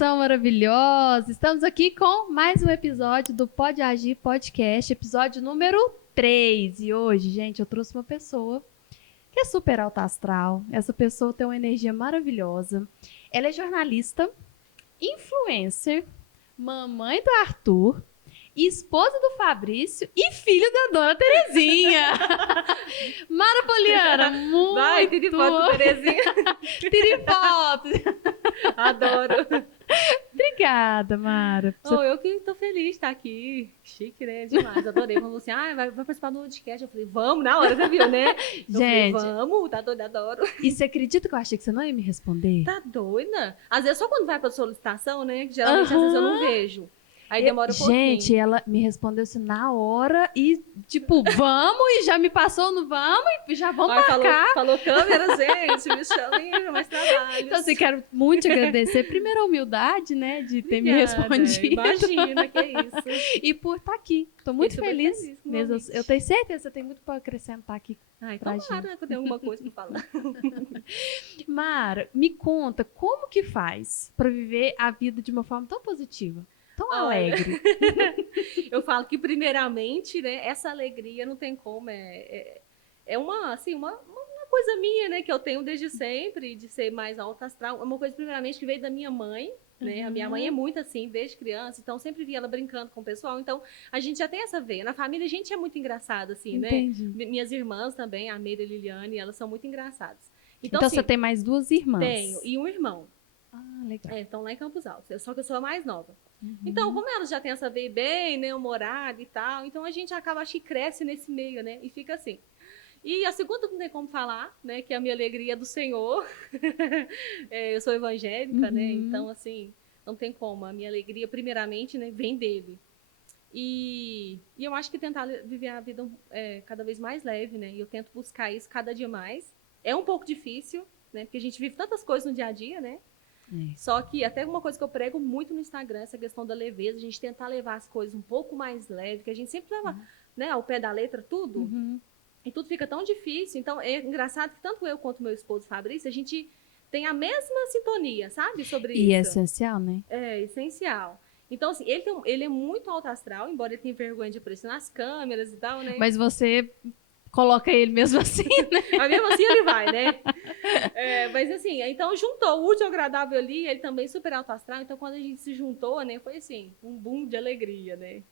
nação maravilhosa! Estamos aqui com mais um episódio do Pode Agir Podcast, episódio número 3. E hoje, gente, eu trouxe uma pessoa que é super alta astral. Essa pessoa tem uma energia maravilhosa. Ela é jornalista, influencer, mamãe do Arthur, esposa do Fabrício e filho da dona Terezinha. Mara Poliana, muito... Vai, tire foto, Terezinha. Tire foto. Adoro. Obrigada, Mara. Oh, eu que tô feliz de estar aqui. Chique, né? Demais. Adorei. Falou assim, vai participar do podcast. Eu falei, vamos, na hora, você viu, né? Gente, falei, vamos, tá doida, adoro. E você acredita que eu achei que você não ia me responder? Tá doida? Às vezes só quando vai pra solicitação, né? Que geralmente às vezes eu não vejo. Aí demora um pouquinho. Gente, ela me respondeu assim na hora e, tipo, vamos, e já me passou no vamos, e já vamos marcar. Falou câmera, gente, me chama mais trabalho. Então, assim, quero muito agradecer. Primeiro a humildade, né, de ter me respondido. Imagina, que é isso. E por estar aqui. Tô muito feliz mesmo. Eu tenho certeza que você tem muito para acrescentar aqui. Ai, tomara, né, que eu tenho alguma coisa pra falar. Mara, me conta, como que faz para viver a vida de uma forma tão positiva? Tão alegre. Eu falo que, primeiramente, né, essa alegria não tem como. É uma, assim, uma coisa minha, né, que eu tenho desde sempre, de ser mais alta astral. É uma coisa, primeiramente, que veio da minha mãe. Né? A minha mãe é muito assim, desde criança, então sempre via ela brincando com o pessoal, então a gente já tem essa veia. Na família a gente é muito engraçado, assim, Entendi. Né? Minhas irmãs também, a Meire e a Liliane, elas são muito engraçadas. Então assim, você tem mais duas irmãs? Tenho, e um irmão. Ah, legal. Estão lá em Campos Altos, só que eu sou a mais nova. Então, como elas já têm essa veia bem, né, humorada e tal, então a gente acaba, acho que cresce nesse meio, né, e fica assim. E a segunda não tem como falar, né, que a minha alegria é do Senhor. Eu sou evangélica, né, então assim, não tem como. A minha alegria, primeiramente, né, vem dele. E eu acho que tentar viver a vida cada vez mais leve, né, e eu tento buscar isso cada dia mais. É um pouco difícil, né, porque a gente vive tantas coisas no dia a dia, né. Só que até uma coisa que eu prego muito no Instagram, essa questão da leveza, a gente tentar levar as coisas um pouco mais leve, que a gente sempre leva, né, ao pé da letra tudo, e tudo fica tão difícil. Então é engraçado que tanto eu quanto meu esposo Fabrício, a gente tem a mesma sintonia, sabe, sobre isso. E é essencial, né? É essencial. Então, assim, ele é muito alto astral, embora ele tenha vergonha de aparecer nas câmeras e tal, né? Mas você coloca ele mesmo assim, né? Mas mesmo assim ele vai, né? Mas assim, então juntou o útil ao agradável ali, ele também super alto astral, então quando a gente se juntou, né, foi assim, um boom de alegria, né?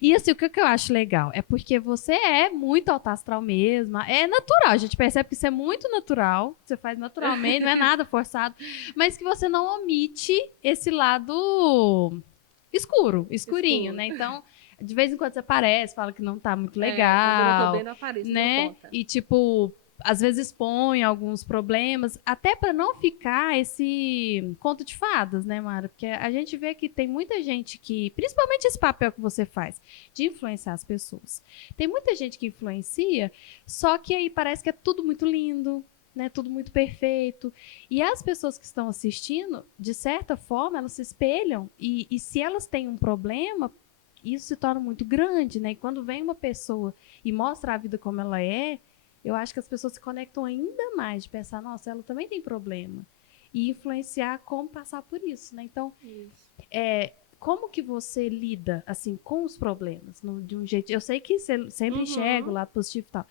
E assim, o que eu acho legal é porque você é muito alto astral mesmo, é natural, a gente percebe que isso é muito natural, você faz naturalmente, não é nada forçado, mas que você não omite esse lado escurinho, né? Então, de vez em quando você aparece, fala que não tá muito legal. Quando eu tô bem, não apareço, né? não conta. E tipo, às vezes expõe alguns problemas, até para não ficar esse conto de fadas, né, Mara? Porque a gente vê que tem muita gente que, principalmente esse papel que você faz, de influenciar as pessoas. Tem muita gente que influencia, só que aí parece que é tudo muito lindo, né, tudo muito perfeito. E as pessoas que estão assistindo, de certa forma, elas se espelham. E se elas têm um problema, isso se torna muito grande, né? E quando vem uma pessoa e mostra a vida como ela é, eu acho que as pessoas se conectam ainda mais, de pensar, nossa, ela também tem problema. E influenciar como passar por isso, né? Então, como que você lida, assim, com os problemas? De um jeito... Eu sei que você sempre enxerga o lado positivo e tal,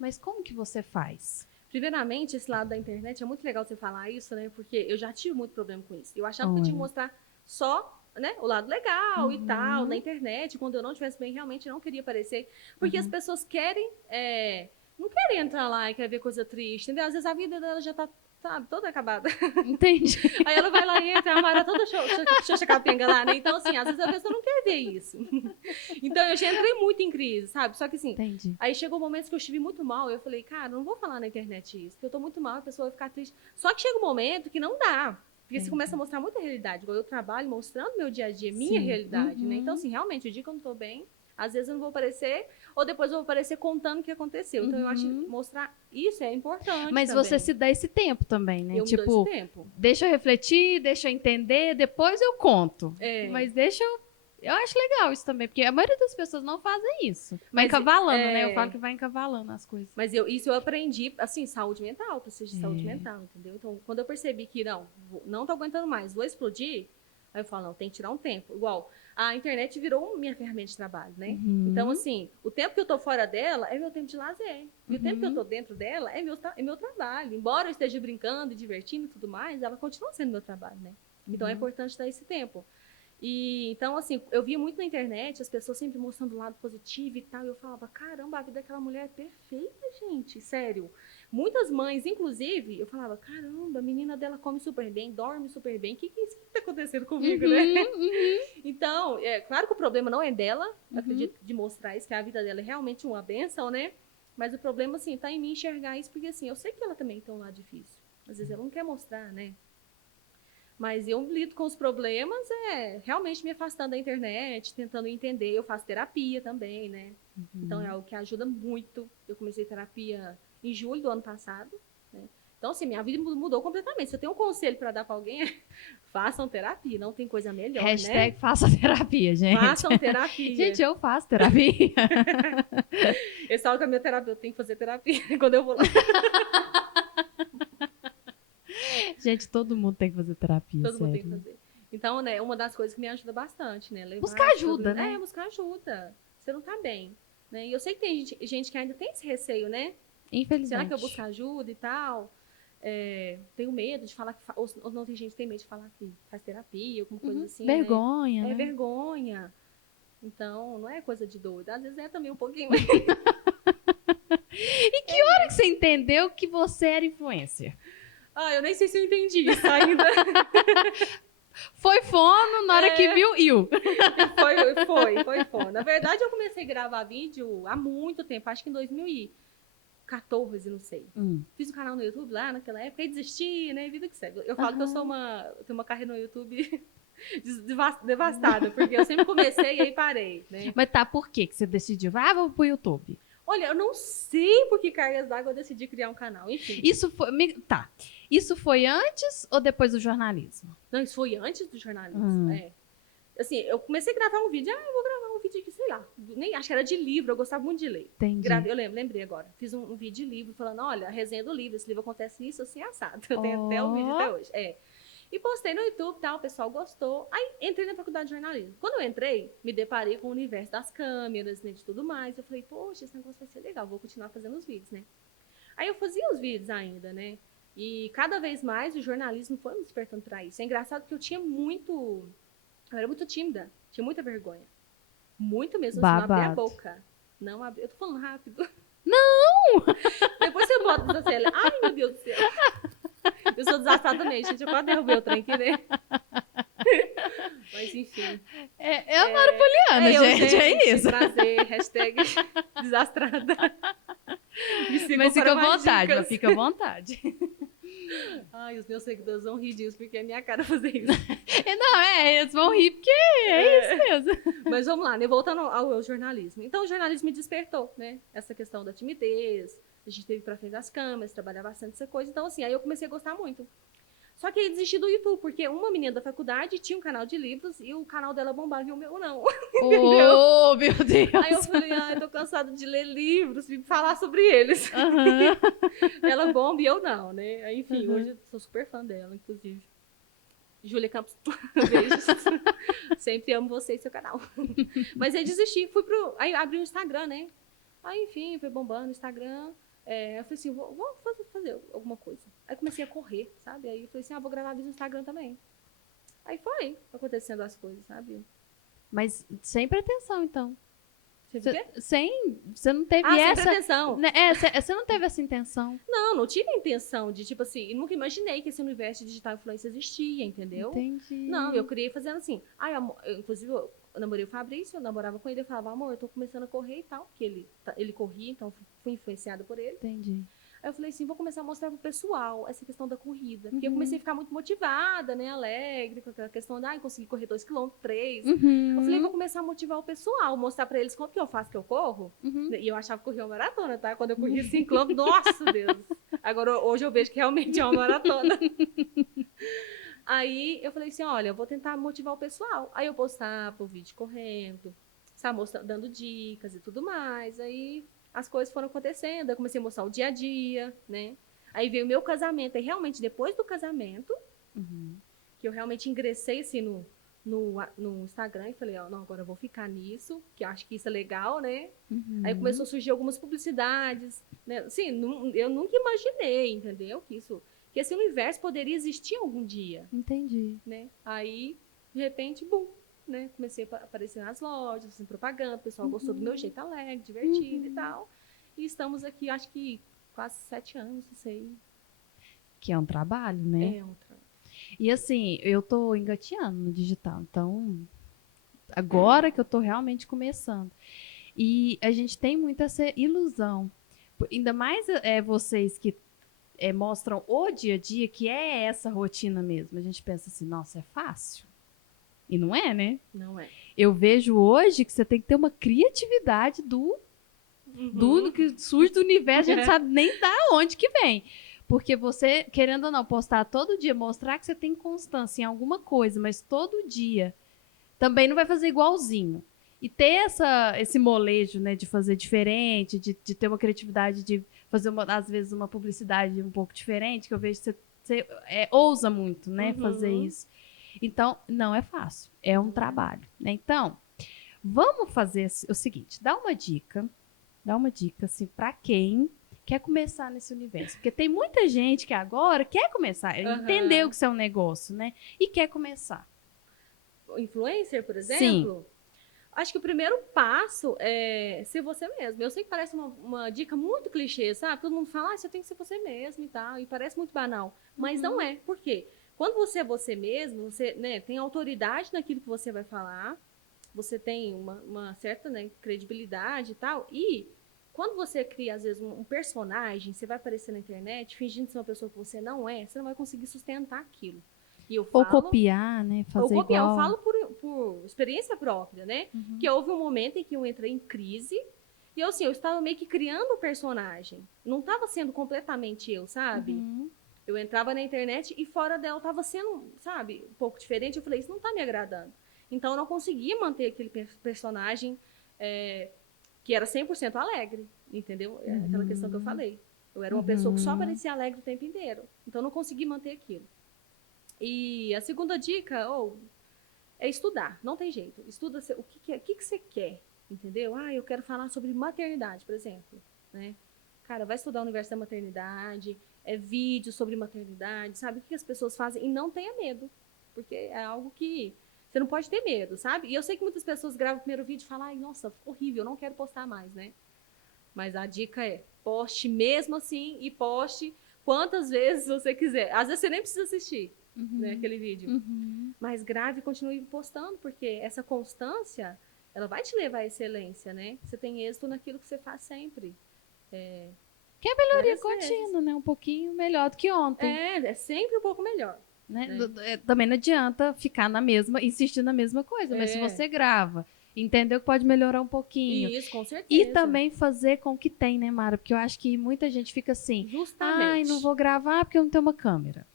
mas como que você faz? Primeiramente, esse lado da internet, é muito legal você falar isso, né? Porque eu já tive muito problema com isso. Eu achava que eu tinha que mostrar só, né, o lado legal e tal, na internet. Quando eu não estivesse bem, realmente não queria aparecer. Porque as pessoas querem... não querem entrar lá e querer ver coisa triste, entendeu? Às vezes a vida dela já tá, sabe, toda acabada. Entendi. Aí ela vai lá e entra, a Mara toda xoxa capenga lá, né? Então, assim, às vezes a pessoa não quer ver isso. Então, eu já entrei muito em crise, sabe? Só que, assim, aí chegou um momento que eu estive muito mal, eu falei, cara, não vou falar na internet isso, porque eu tô muito mal, a pessoa vai ficar triste. Só que chega um momento que não dá. Porque você começa a mostrar muita realidade. Igual eu trabalho mostrando meu dia a dia, minha realidade, né? Então, assim, realmente, o dia que eu não tô bem, às vezes eu não vou aparecer, ou depois eu vou aparecer contando o que aconteceu. Então, eu acho que mostrar isso é importante. Mas também. você se dá esse tempo também, né? Eu me dou esse tempo. Deixa eu refletir, deixa eu entender, depois eu conto. Mas deixa eu... Eu acho legal isso também, porque a maioria das pessoas não fazem isso. Vai encavalando, né? Eu falo que vai encavalando as coisas. Mas isso eu aprendi, assim, saúde mental, preciso de saúde mental, entendeu? Então, quando eu percebi que não tô aguentando mais, vou explodir, Aí eu falo, não, tem que tirar um tempo. Igual, a internet virou minha ferramenta de trabalho, né? Uhum. Então, assim, o tempo que eu tô fora dela é meu tempo de lazer. E o tempo que eu tô dentro dela é meu trabalho. Embora eu esteja brincando e divertindo e tudo mais, ela continua sendo meu trabalho, né? Então, é importante dar esse tempo. E, então, assim, eu via muito na internet as pessoas sempre mostrando o lado positivo e tal. E eu falava, caramba, a vida daquela mulher é perfeita, gente, sério. Muitas mães, inclusive, eu falava, caramba, a menina dela come super bem, dorme super bem. O que tá acontecendo comigo, né? Então, é claro que o problema não é dela, acredito, de mostrar isso, que a vida dela é realmente uma bênção, né? Mas o problema, assim, tá em mim enxergar isso, porque, assim, eu sei que ela também tem um lado difícil. Às vezes ela não quer mostrar, né? Mas eu lido com os problemas, realmente me afastando da internet, tentando entender. Eu faço terapia também, né? Então é algo que ajuda muito. Eu comecei terapia em julho do ano passado, né? Então, assim, minha vida mudou completamente. Se eu tenho um conselho para dar para alguém, façam terapia. Não tem coisa melhor, Hashtag né? faça terapia, gente. Façam terapia. Gente, eu faço terapia. Eu falo com a minha terapeuta, eu tenho que fazer terapia quando eu vou lá. Gente, todo mundo tem que fazer terapia, Todo sério. mundo tem que fazer. Então, né, uma das coisas que me ajuda bastante, né? Buscar ajuda, né? Buscar ajuda. Você não tá bem. Né? E eu sei que tem gente que ainda tem esse receio, né? Infelizmente. Será que eu busco ajuda e tal? Tenho medo de falar que ou não tem gente que tem medo de falar que faz terapia, alguma coisa assim. Vergonha, né? né? É vergonha. Então, não é coisa de doido. Às vezes é também um pouquinho mais. E que hora que você entendeu que você era influencer? Eu nem sei se eu entendi isso ainda. Foi fono, na hora que viu, iu. Foi. Na verdade, eu comecei a gravar vídeo há muito tempo, acho que em 2014, não sei. Fiz um canal no YouTube lá naquela época e desisti, né? Vida que segue. Eu falo que eu tenho uma carreira no YouTube devastada, porque eu sempre comecei e aí parei, né? Mas tá, por que você decidiu? Vou pro YouTube. Olha, eu não sei por que cargas d'água eu decidi criar um canal, enfim. Isso foi antes ou depois do jornalismo? Não, isso foi antes do jornalismo, Assim, eu comecei a gravar um vídeo, eu vou gravar um vídeo aqui, sei lá, nem acho que era de livro, eu gostava muito de ler. Entendi. Eu lembrei agora, fiz um vídeo de livro, falando, olha, a resenha do livro, esse livro acontece isso, assim, assado. Eu tenho até o vídeo até hoje, E postei no YouTube e tal, o pessoal gostou. Aí entrei na faculdade de jornalismo. Quando eu entrei, me deparei com o universo das câmeras, né, de tudo mais. Eu falei, poxa, esse negócio vai ser legal, vou continuar fazendo os vídeos, né? Aí eu fazia os vídeos ainda, né? E cada vez mais o jornalismo foi me despertando para isso. É engraçado que eu era muito tímida, tinha muita vergonha. Muito mesmo, assim, não abria a boca. Não abria. Eu tô falando rápido. Não! Depois você bota na tela. Ai, meu Deus do céu. Eu sou desastrada também, gente. Eu quase derrubei o trem aqui, né? Mas, enfim. É a Mara Poliana, gente. É isso. Prazer. Hashtag desastrada. Mas fica à vontade, fica à vontade. Ai, os meus seguidores vão rir disso, porque é minha cara fazer isso. Não, eles vão rir porque é isso mesmo. Mas vamos lá, né? Voltando ao jornalismo. Então, o jornalismo me despertou, né? Essa questão da timidez, a gente teve pra frente das câmeras, trabalhar bastante essa coisa. Então, assim, aí eu comecei a gostar muito. Só que aí desisti do YouTube, porque uma menina da faculdade tinha um canal de livros e o canal dela bombava e o meu não. Oh, meu Deus! Aí eu falei, tô cansada de ler livros e falar sobre eles. Ela bomba e eu não, né? Aí, enfim, hoje eu sou super fã dela, inclusive. Júlia Campos, beijos. Sempre amo você e seu canal. Mas aí desisti, aí abri o Instagram, né? Aí, enfim, foi bombando o Instagram. Eu falei assim, vou fazer alguma coisa. Aí comecei a correr, sabe? Aí eu falei assim, vou gravar vídeo no Instagram também. Aí foi acontecendo as coisas, sabe? Mas sem pretensão, então. Você não teve sem essa... pretensão. Você não teve essa intenção. Não tive a intenção de, tipo assim, eu nunca imaginei que esse universo de digital influência existia, entendeu? Entendi. Não, eu criei fazendo assim. Inclusive, eu namorei o Fabrício, eu namorava com ele, eu falava, amor, eu tô começando a correr e tal, porque ele corria, então fui influenciada por ele. Entendi. Aí eu falei assim, vou começar a mostrar pro pessoal essa questão da corrida. Porque eu comecei a ficar muito motivada, né, alegre, com aquela questão de, consegui correr 2 km, 3. Eu falei, vou começar a motivar o pessoal, mostrar pra eles como que eu faço que eu corro. E eu achava que corria uma maratona, tá? Quando eu corria 5 km, nossa, Deus. Agora, hoje eu vejo que realmente é uma maratona. Aí eu falei assim, olha, eu vou tentar motivar o pessoal. Aí eu postava o vídeo correndo, sabe, dando dicas e tudo mais. Aí as coisas foram acontecendo, eu comecei a mostrar o dia a dia, né? Aí veio o meu casamento, e realmente depois do casamento, que eu realmente ingressei assim no Instagram e falei, ó, não, agora eu vou ficar nisso, que eu acho que isso é legal, né? Uhum. Aí começou a surgir algumas publicidades, né? Assim, eu nunca imaginei, entendeu? Que esse universo poderia existir algum dia, Entendi. né? Aí, de repente, bum, né? Comecei a aparecer nas lojas, fazendo propaganda, o pessoal gostou do meu jeito alegre, divertido e tal. E estamos aqui, acho que quase 7 anos, não sei. Que é um trabalho, né? É outra. E assim, eu tô engateando no digital, então agora que eu tô realmente começando. E a gente tem muito essa ilusão. Ainda mais vocês que mostram o dia a dia, que é essa rotina mesmo. A gente pensa assim, nossa, é fácil. E não é, né? Não é. Eu vejo hoje que você tem que ter uma criatividade do que surge do universo, a gente sabe nem da onde que vem. Porque você, querendo ou não, postar todo dia, mostrar que você tem constância em alguma coisa, mas todo dia também não vai fazer igualzinho. E ter esse molejo, né, de fazer diferente, de ter uma criatividade, de fazer, às vezes, uma publicidade um pouco diferente, que eu vejo que você ousa muito, né, fazer isso. Então, não é fácil. É um trabalho, né? Então, vamos fazer o seguinte, dá uma dica, assim, para quem quer começar nesse universo. Porque tem muita gente que agora quer começar, entendeu que isso é um negócio, né? E quer começar. Influencer, por Sim. exemplo? Acho que o primeiro passo é ser você mesmo. Eu sei que parece uma dica muito clichê, sabe? Todo mundo fala, você tem que ser você mesmo e tal. E parece muito banal. Mas não é. Por quê? Quando você é você mesmo, você, né, tem autoridade naquilo que você vai falar. Você tem uma certa, né, credibilidade e tal. E quando você cria, às vezes, um personagem, você vai aparecer na internet fingindo ser uma pessoa que você não vai conseguir sustentar aquilo. E eu Ou falo, copiar, né? Fazer ou copiar. igual. Eu falo por experiência própria, né? Que houve um momento em que eu entrei em crise e eu estava meio que criando um personagem. Não estava sendo completamente eu, sabe? Eu entrava na internet e fora dela estava sendo, sabe, um pouco diferente. Eu falei, isso não está me agradando. Então eu não conseguia manter aquele personagem que era 100% alegre, entendeu? É aquela questão que eu falei. Eu era uma pessoa que só parecia alegre o tempo inteiro. Então eu não consegui manter aquilo. E a segunda dica, é estudar. Não tem jeito. Estuda o que você quer, entendeu? Eu quero falar sobre maternidade, por exemplo, né? Cara, vai estudar o universo da maternidade, vídeo sobre maternidade, sabe? O que as pessoas fazem e não tenha medo, porque é algo que você não pode ter medo, sabe? E eu sei que muitas pessoas gravam o primeiro vídeo e falam, ai, nossa, horrível, não quero postar mais, né? Mas a dica é, poste mesmo assim e poste quantas vezes você quiser. Às vezes você nem precisa assistir, né, aquele vídeo. Mas grave e continue postando, porque essa constância, ela vai te levar à excelência, né? Você tem êxito naquilo que você faz sempre. Que é melhoria contínua, né? Um pouquinho melhor do que ontem. É sempre um pouco melhor. Né? Também não adianta ficar insistir na mesma coisa, mas se você grava, entendeu que pode melhorar um pouquinho. Isso, com certeza. E também fazer com o que tem, né, Mara? Porque eu acho que muita gente fica assim, justamente. não vou gravar porque eu não tenho uma câmera.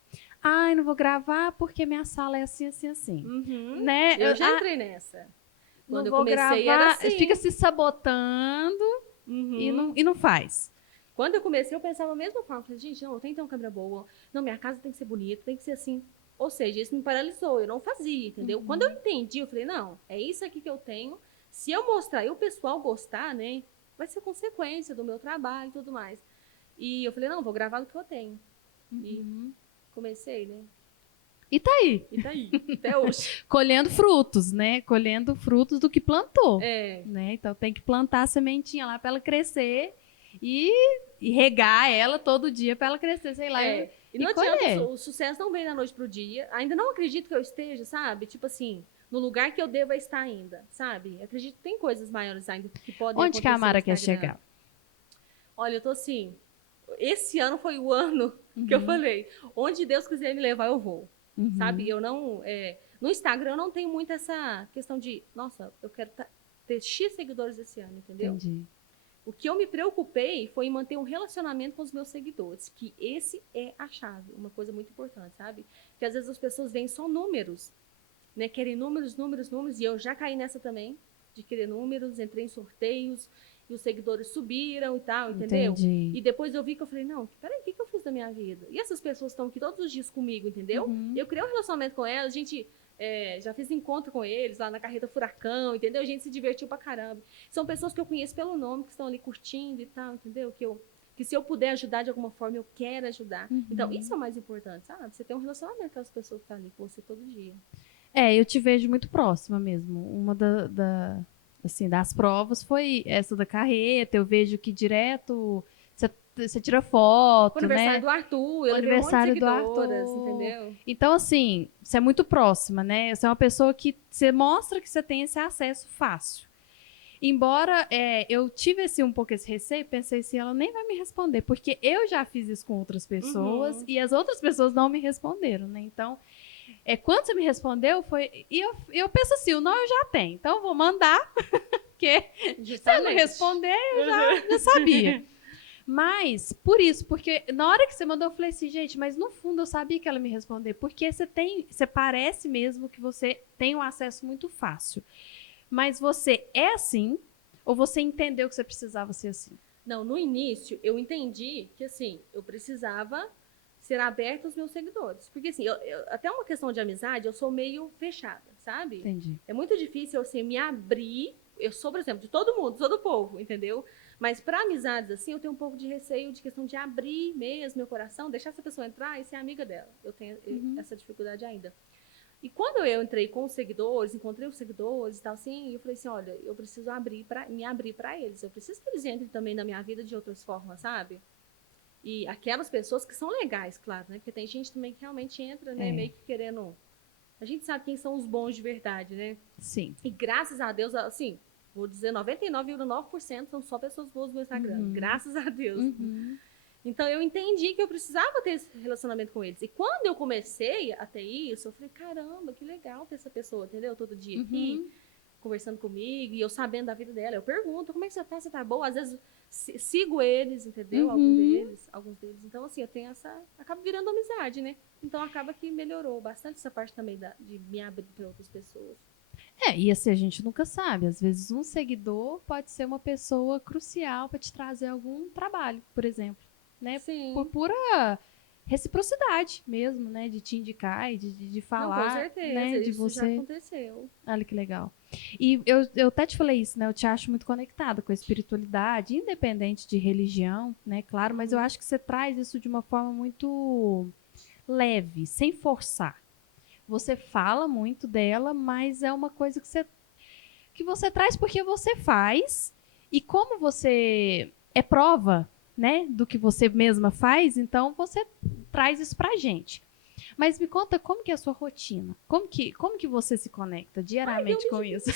Não vou gravar porque minha sala é assim, assim, assim. Né? Eu já entrei nessa. Quando eu comecei gravar, era assim. Fica se sabotando e não faz. Quando eu comecei, eu pensava a mesma forma. Falei, gente, não, eu tenho que ter uma câmera boa. Não, minha casa tem que ser bonita, tem que ser assim. Ou seja, isso me paralisou, eu não fazia, entendeu? Quando eu entendi, eu falei, não, é isso aqui que eu tenho. Se eu mostrar e o pessoal gostar, né, vai ser consequência do meu trabalho e tudo mais. E eu falei, não, vou gravar do que eu tenho. E comecei, né? E tá aí. Até hoje. Colhendo frutos, né? Colhendo frutos do que plantou. É. Né? Então tem que plantar a sementinha lá para ela crescer e regar ela todo dia para ela crescer, sei lá. E não adianta, o sucesso não vem da noite pro dia. Ainda não acredito que eu esteja, sabe? Tipo assim, no lugar que eu deva estar ainda, sabe? Acredito que tem coisas maiores ainda que podem acontecer. Onde que a Mara quer chegar? Olha, eu tô assim, esse ano foi o ano que eu falei, onde Deus quiser me levar, eu vou. Sabe? Eu não... no Instagram eu não tenho muito essa questão de, nossa, eu quero ter X seguidores esse ano, entendeu? Entendi. O que eu me preocupei foi em manter um relacionamento com os meus seguidores, que esse é a chave, uma coisa muito importante, sabe? Porque às vezes as pessoas veem só números, né? Querem números, e eu já caí nessa também, de querer números, entrei em sorteios, e os seguidores subiram e tal, entendeu? Entendi. E depois eu vi que eu falei, não, peraí, o que eu fiz da minha vida? E essas pessoas estão aqui todos os dias comigo, entendeu? Eu criei um relacionamento com elas, a gente já fiz encontro com eles lá na Carreta Furacão, entendeu? A gente se divertiu pra caramba. São pessoas que eu conheço pelo nome, que estão ali curtindo e tal, entendeu? Que se eu puder ajudar de alguma forma, eu quero ajudar. Então, isso é o mais importante, sabe? Você tem um relacionamento com as pessoas que estão ali com você todo dia. Eu te vejo muito próxima mesmo. Uma assim, das provas foi essa da carreta. Eu vejo que direto você tira O foto, aniversário né? do Arthur, O eu levei um monte de aniversário do seguidoras, Arthur. entendeu? Então, assim, você é muito próxima, né? Você é uma pessoa que você mostra que você tem esse acesso fácil. Embora eu tive um pouco esse receio, pensei assim, ela nem vai me responder, porque eu já fiz isso com outras pessoas e as outras pessoas não me responderam, né? Então, quando você me respondeu, foi. E eu penso assim, o não eu já tenho, então eu vou mandar, porque se você não responder, eu já sabia. Mas, por isso, porque na hora que você mandou, eu falei assim, gente, mas no fundo eu sabia que ela me responder, porque você parece mesmo que você tem um acesso muito fácil. Mas você é assim, ou você entendeu que você precisava ser assim? Não, no início eu entendi que assim, eu precisava ser aberta aos meus seguidores. Porque assim, até uma questão de amizade, eu sou meio fechada, sabe? Entendi. É muito difícil assim, me abrir. Eu sou, por exemplo, de todo mundo, todo o povo, entendeu? Mas para amizades assim, eu tenho um pouco de receio de questão de abrir mesmo meu coração, deixar essa pessoa entrar e ser amiga dela. Eu tenho essa dificuldade ainda. E quando eu entrei com os seguidores, encontrei os seguidores e tal, assim, eu falei assim, olha, eu preciso me abrir para eles. Eu preciso que eles entrem também na minha vida de outras formas, sabe? E aquelas pessoas que são legais, claro, né? Porque tem gente também que realmente entra, né? Meio que querendo... A gente sabe quem são os bons de verdade, né? Sim. E graças a Deus, assim, vou dizer 99,9% são só pessoas boas no Instagram. Graças a Deus. Então eu entendi que eu precisava ter esse relacionamento com eles. E quando eu comecei a ter isso, eu falei, caramba, que legal ter essa pessoa, entendeu? Todo dia aqui, conversando comigo, e eu sabendo da vida dela. Eu pergunto, como é que você tá? Você tá boa? Às vezes sigo eles, entendeu? Alguns deles. Então, assim, eu tenho acaba virando amizade, né? Então acaba que melhorou bastante essa parte também de me abrir para outras pessoas. E assim, a gente nunca sabe. Às vezes um seguidor pode ser uma pessoa crucial para te trazer algum trabalho, por exemplo. Né? Sim. Por pura reciprocidade mesmo, né? De te indicar e de falar. Não, com certeza, né? De isso você... já aconteceu. Olha que legal. E eu até te falei isso, né? Eu te acho muito conectada com a espiritualidade, independente de religião, né? Claro, mas eu acho que você traz isso de uma forma muito leve, sem forçar. Você fala muito dela, mas é uma coisa que você traz porque você faz. E como você é prova, né, do que você mesma faz, então você traz isso pra gente. Mas me conta como que é a sua rotina? Como que você se conecta diariamente com isso?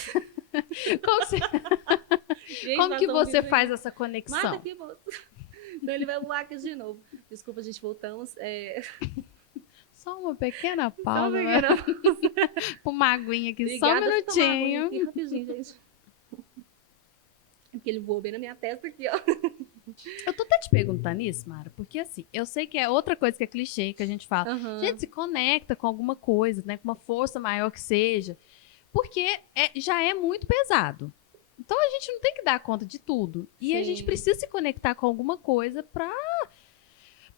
Como que você faz essa conexão? Mata aqui, moço. Então ele vai voar aqui de novo. Desculpa, gente, voltamos. Só uma pequena pausa. Só uma pequena pausa. Uma aguinha aqui, Obrigada, só um minutinho. Aqui, rapidinho, gente. É porque ele voou bem na minha testa aqui, ó. Eu tô até te perguntando isso, Mara, porque assim, eu sei que é outra coisa que é clichê, que a gente fala. Gente, se conecta com alguma coisa, né? Com uma força maior que seja. Porque já é muito pesado. Então a gente não tem que dar conta de tudo. E Sim. A gente precisa se conectar com alguma coisa pra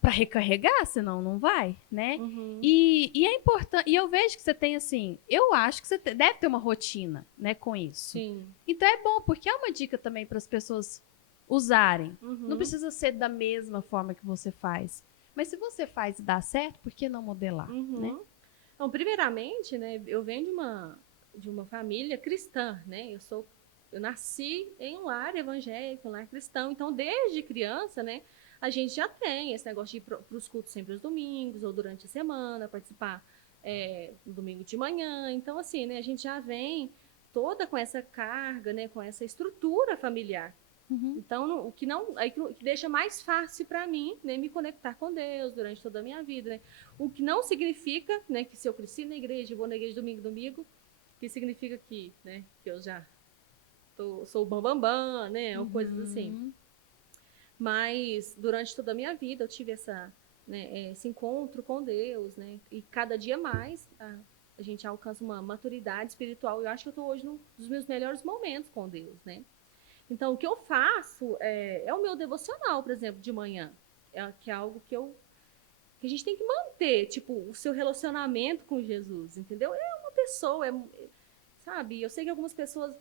recarregar, senão não vai, né? E é importante. E eu vejo que você tem assim. Eu acho que você deve ter uma rotina, né, com isso. Sim. Então é bom, porque é uma dica também para as pessoas usarem. Não precisa ser da mesma forma que você faz. Mas se você faz e dá certo, por que não modelar? Né? Então, primeiramente, né, eu venho de uma família cristã, né? Eu nasci em um lar evangélico, um lar cristão. Então, desde criança, né, a gente já tem esse negócio de ir para os cultos sempre aos domingos ou durante a semana, participar no domingo de manhã. Então, assim, né, a gente já vem toda com essa carga, né, com essa estrutura familiar. Então, o que deixa mais fácil para mim, né, me conectar com Deus durante toda a minha vida, né? O que não significa, né, que se eu cresci na igreja, vou na igreja domingo, que significa que, né, que eu já sou o bambambam, né, ou coisas assim. Mas durante toda a minha vida eu tive esse encontro com Deus, né? E cada dia mais a gente alcança uma maturidade espiritual. Eu acho que eu estou hoje num dos meus melhores momentos com Deus, né? Então, o que eu faço é o meu devocional, por exemplo, de manhã. Que é algo que a gente tem que manter, tipo, o seu relacionamento com Jesus, entendeu? É uma pessoa, sabe? Eu sei que algumas pessoas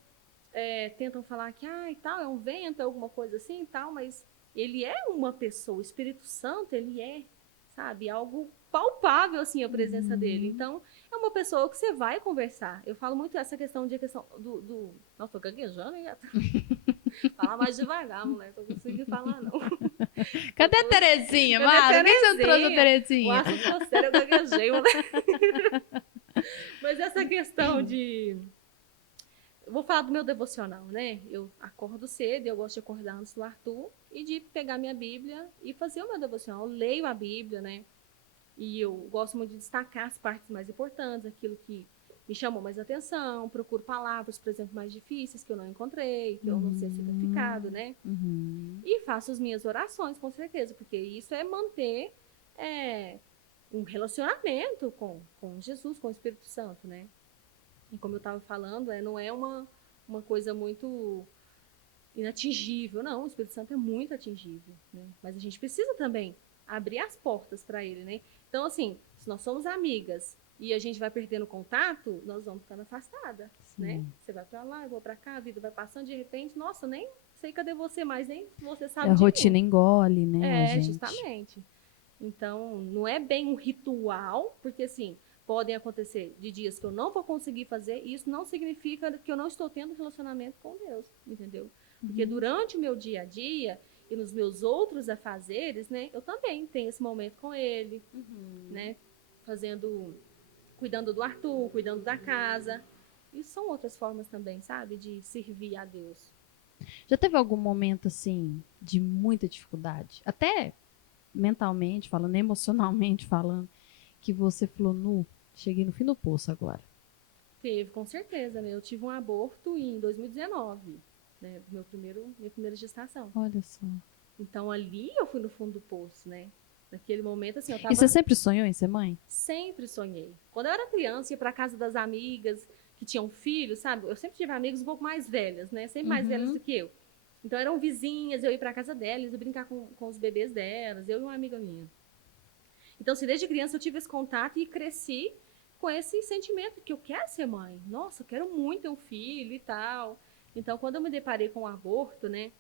tentam falar que, e tal, é um vento, é alguma coisa assim e tal, mas ele é uma pessoa, o Espírito Santo, ele é, sabe, algo palpável, assim, a presença dele. Então, é uma pessoa que você vai conversar. Eu falo muito essa questão do... Nossa, tô gaguejando, hein? Fala mais devagar, mulher, tô conseguindo falar, não. Cadê a Terezinha, Cadê a Mara? Por que você não trouxe a O Terezinha? assunto ficou sério, eu gaguejei, mulher. Mas essa questão de... Eu vou falar do meu devocional, né? Eu acordo cedo, eu gosto de acordar antes do Arthur e de pegar minha Bíblia e fazer o meu devocional. Eu leio a Bíblia, né? E eu gosto muito de destacar as partes mais importantes, aquilo que me chamou mais atenção. Procuro palavras, por exemplo, mais difíceis que eu não encontrei, que eu não sei o significado, né? E faço as minhas orações, com certeza, porque isso é manter um relacionamento com Jesus, com o Espírito Santo, né? E como eu estava falando, não é uma coisa muito inatingível. Não, o Espírito Santo é muito atingível, né? Mas a gente precisa também abrir as portas para ele, né? Então, assim, se nós somos amigas e a gente vai perdendo contato, nós vamos ficando afastadas, né? Você vai para lá, eu vou para cá, a vida vai passando, de repente, nossa, nem sei cadê você mais, nem você sabe de A rotina mim. engole, né, gente? Justamente. Então, não é bem um ritual, porque assim, podem acontecer de dias que eu não vou conseguir fazer, e isso não significa que eu não estou tendo relacionamento com Deus, entendeu? Porque durante o meu dia a dia e nos meus outros afazeres, né, eu também tenho esse momento com ele, né, cuidando do Arthur, cuidando da casa. Isso são outras formas também, sabe, de servir a Deus. Já teve algum momento, assim, de muita dificuldade? Até mentalmente falando, emocionalmente falando, que você falou, cheguei no fim do poço agora. Teve, com certeza, né? Eu tive um aborto em 2019, né? Minha primeira gestação. Olha só. Então, ali eu fui no fundo do poço, né? Naquele momento, assim, eu tava... E você sempre sonhou em ser mãe? Sempre sonhei. Quando eu era criança, ia pra casa das amigas que tinham filhos, sabe? Eu sempre tive amigas um pouco mais velhas, né? Sempre mais velhas do que eu. Então, eram vizinhas, eu ia pra casa delas, eu brincar com os bebês delas, eu e uma amiga minha. Então, assim, desde criança eu tive esse contato e cresci com esse sentimento que eu quero ser mãe. Nossa, eu quero muito ter um filho e tal. Então, quando eu me deparei com o aborto, né?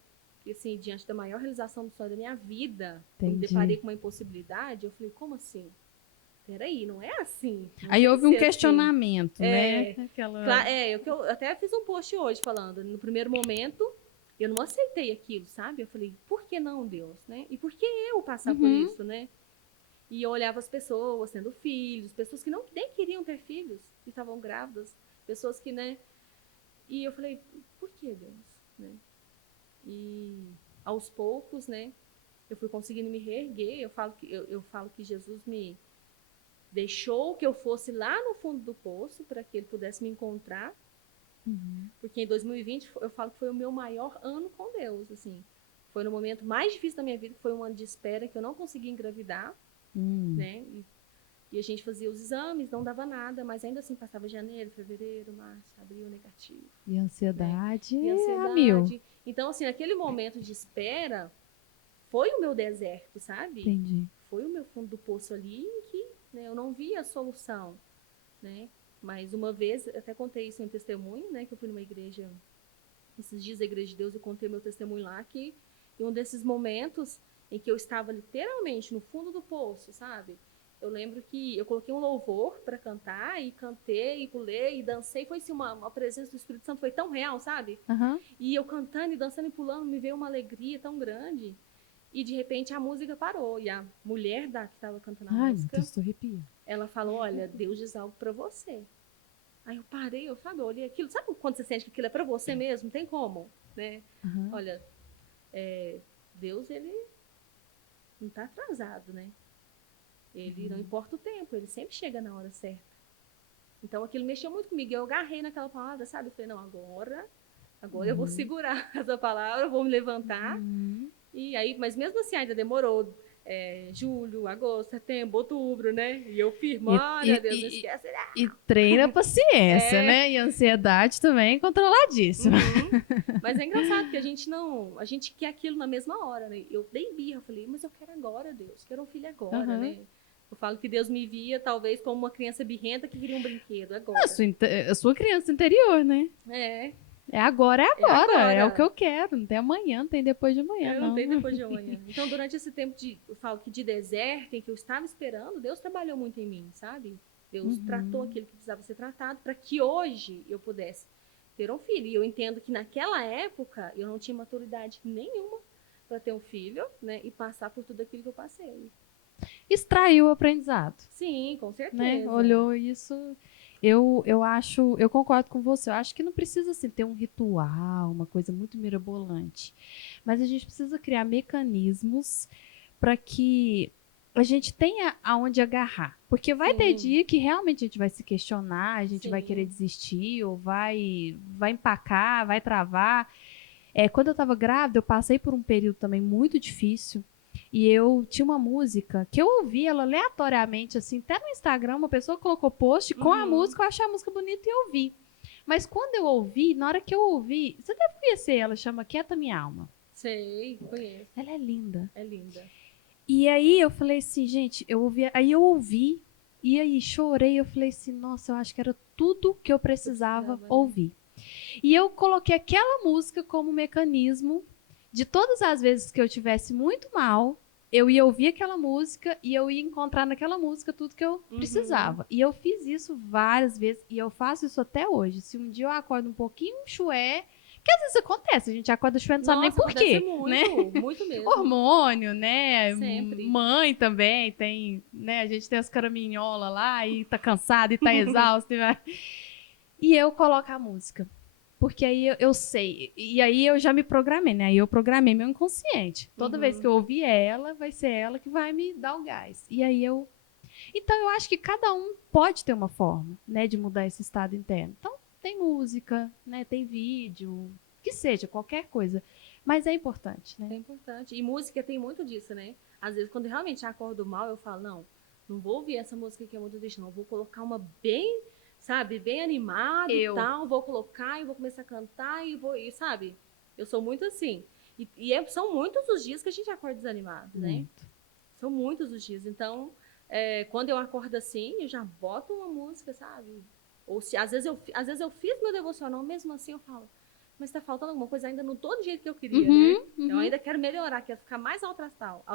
E assim, diante da maior realização do sonho da minha vida, eu me deparei com uma impossibilidade, eu falei, como assim? Peraí, não é assim. Não Aí houve um assim. questionamento, né? Eu até fiz um post hoje falando, no primeiro momento, eu não aceitei aquilo, sabe? Eu falei, por que não, Deus, né? E por que eu passar por isso, né? E eu olhava as pessoas tendo filhos, pessoas que nem queriam ter filhos, e estavam grávidas, pessoas que, né? E eu falei, por que, Deus, né? E aos poucos, né? Eu fui conseguindo me reerguer. Eu falo que Jesus me deixou que eu fosse lá no fundo do poço para que ele pudesse me encontrar. Porque em 2020 eu falo que foi o meu maior ano com Deus, assim. Foi no momento mais difícil da minha vida, que foi um ano de espera, que eu não conseguia engravidar, né? E a gente fazia os exames, não dava nada, mas ainda assim passava janeiro, fevereiro, março, abril, negativo. E ansiedade, né? E ansiedade. A mil. Então, assim, naquele momento de espera, foi o meu deserto, sabe? Entendi. Foi o meu fundo do poço ali em que, né, eu não via a solução, né? Mas uma vez, até contei isso em testemunho, né? Que eu fui numa igreja, esses dias a Igreja de Deus, eu contei meu testemunho lá, que em um desses momentos em que eu estava literalmente no fundo do poço, sabe? Eu lembro que eu coloquei um louvor para cantar, e cantei, e pulei, e dancei. Foi assim, uma presença do Espírito Santo, foi tão real, sabe? E eu cantando, e dançando, e pulando, me veio uma alegria tão grande. E de repente a música parou, e a mulher que estava cantando a música, estou arrepia. Ela falou, olha, Deus diz algo para você. Aí eu parei, eu olhei aquilo. Sabe quando você sente que aquilo é para você mesmo? Não tem como, né? Olha, Deus, ele não está atrasado, né? Ele não importa o tempo, ele sempre chega na hora certa. Então aquilo mexeu muito comigo. Eu agarrei naquela palavra, sabe? Eu falei, não, agora eu vou segurar essa palavra, eu vou me levantar. E aí, mas mesmo assim ainda demorou. Julho, agosto, setembro, outubro, né? E eu firme, olha, Deus, não esquece. E treina a paciência, né? E a ansiedade também controladíssima. Mas é engraçado que a gente quer aquilo na mesma hora, né? Eu dei birra, falei, mas eu quero agora, Deus, quero um filho agora, né? Eu falo que Deus me via, talvez, como uma criança birrenta que queria um brinquedo agora. A sua criança interior, né? É. É agora, agora. é o que eu quero. Não tem amanhã, não tem depois de amanhã, Não tem depois de amanhã. Então, durante esse tempo eu falo que de deserto, em que eu estava esperando, Deus trabalhou muito em mim, sabe? Deus tratou aquilo que precisava ser tratado para que hoje eu pudesse ter um filho. E eu entendo que naquela época eu não tinha maturidade nenhuma para ter um filho, né? E passar por tudo aquilo que eu passei. Extraiu o aprendizado. Sim, com certeza. Né? Olhou isso. Eu acho, eu concordo com você. Eu acho que não precisa assim, ter um ritual, uma coisa muito mirabolante. Mas a gente precisa criar mecanismos para que a gente tenha aonde agarrar. Porque vai ter dia que realmente a gente vai se questionar, a gente vai querer desistir, ou vai empacar, vai travar. Quando eu estava grávida, eu passei por um período também muito difícil. E eu tinha uma música que eu ouvi ela aleatoriamente, assim, até no Instagram, uma pessoa colocou post com a música, eu achei a música bonita e eu ouvi. Mas quando eu ouvi, na hora que eu ouvi, você deve conhecer ela, chama Quieta Minha Alma. Sei, conheço. Ela é linda. É linda. E aí eu falei assim, gente, eu ouvi, e aí chorei, eu falei assim, nossa, eu acho que era tudo que eu precisava ouvir. E eu coloquei aquela música como mecanismo de todas as vezes que eu tivesse muito mal, eu ia ouvir aquela música e eu ia encontrar naquela música tudo que eu precisava. E eu fiz isso várias vezes e eu faço isso até hoje. Se um dia eu acordo um pouquinho chué, que às vezes acontece, a gente acorda chué, não sabe nem por quê. Muito, né? Muito mesmo. Hormônio, né? Sempre. Mãe também tem, né? A gente tem as caraminholas lá e tá cansada e tá exausta. E eu coloco a música. Porque aí eu sei, e aí eu já me programei, né? Aí eu programei meu inconsciente. Toda vez que eu ouvir ela, vai ser ela que vai me dar o gás. E aí eu... Então eu acho que cada um pode ter uma forma, né? De mudar esse estado interno. Então tem música, né? Tem vídeo, que seja, qualquer coisa. Mas é importante, né? É importante. E música tem muito disso, né? Às vezes quando eu realmente acordo mal, eu falo, não vou ouvir essa música que é muito triste, não. Eu vou colocar uma bem... sabe, bem animado e tal, vou colocar e vou começar a cantar e sabe, eu sou muito assim. São muitos os dias que a gente acorda desanimado, né? São muitos os dias. Então, quando eu acordo assim, eu já boto uma música, sabe? Ou se às vezes eu fiz meu devocional, mesmo assim eu falo, mas tá faltando alguma coisa, ainda não tô do jeito que eu queria, né? Eu ainda quero melhorar, quero ficar mais alto astral.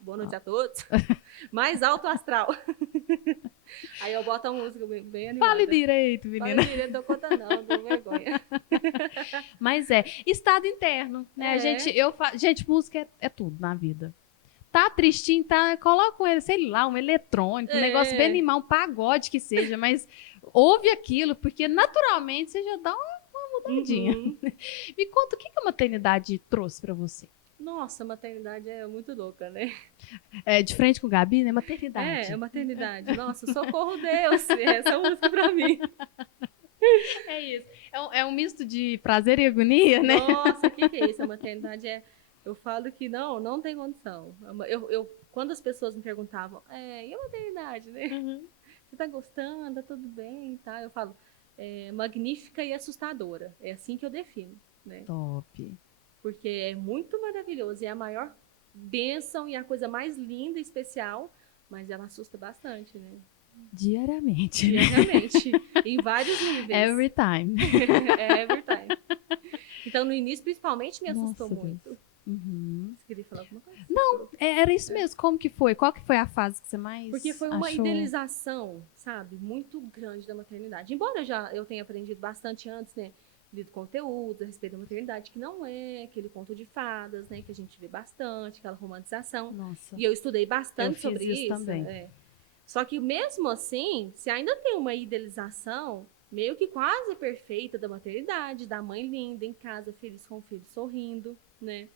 Boa noite a todos. Mais alto astral. Aí eu boto a música bem animada. Fale direito, menina. Fale direito, não dou conta não, dou vergonha. Mas estado interno, né? Gente, música é tudo na vida. Tá tristinho, coloca sei lá, um eletrônico, um negócio bem animal, um pagode que seja, mas ouve aquilo, porque naturalmente você já dá uma mudadinha. Me conta, o que a maternidade trouxe pra você? Nossa, a maternidade é muito louca, né? De frente com o Gabi, né? Maternidade. É maternidade. Nossa, socorro Deus, essa música pra mim. É isso. É um misto de prazer e agonia, né? Nossa, o que é isso? A maternidade eu falo que não tem condição. Quando as pessoas me perguntavam, e a maternidade, né? Você tá gostando? Tá tudo bem? Tá? Eu falo, magnífica e assustadora. É assim que eu defino, né? Top. Porque é muito maravilhoso. É a maior bênção e a coisa mais linda e especial, mas ela assusta bastante, né? Diariamente. Em vários níveis. Every time. Every time. Então, no início, principalmente, me assustou muito. Você queria falar alguma coisa? Não, era isso mesmo. Como que foi? Qual que foi a fase que você mais Porque foi uma achou? idealização, sabe? Muito grande da maternidade. Embora eu tenha aprendido bastante antes, né? Lido conteúdos a respeito da maternidade, que não é aquele conto de fadas, né? Que a gente vê bastante, aquela romantização. Nossa. E eu estudei bastante sobre isso. Também. Só que mesmo assim, se ainda tem uma idealização meio que quase perfeita da maternidade, da mãe linda em casa, feliz com o filho, sorrindo, né?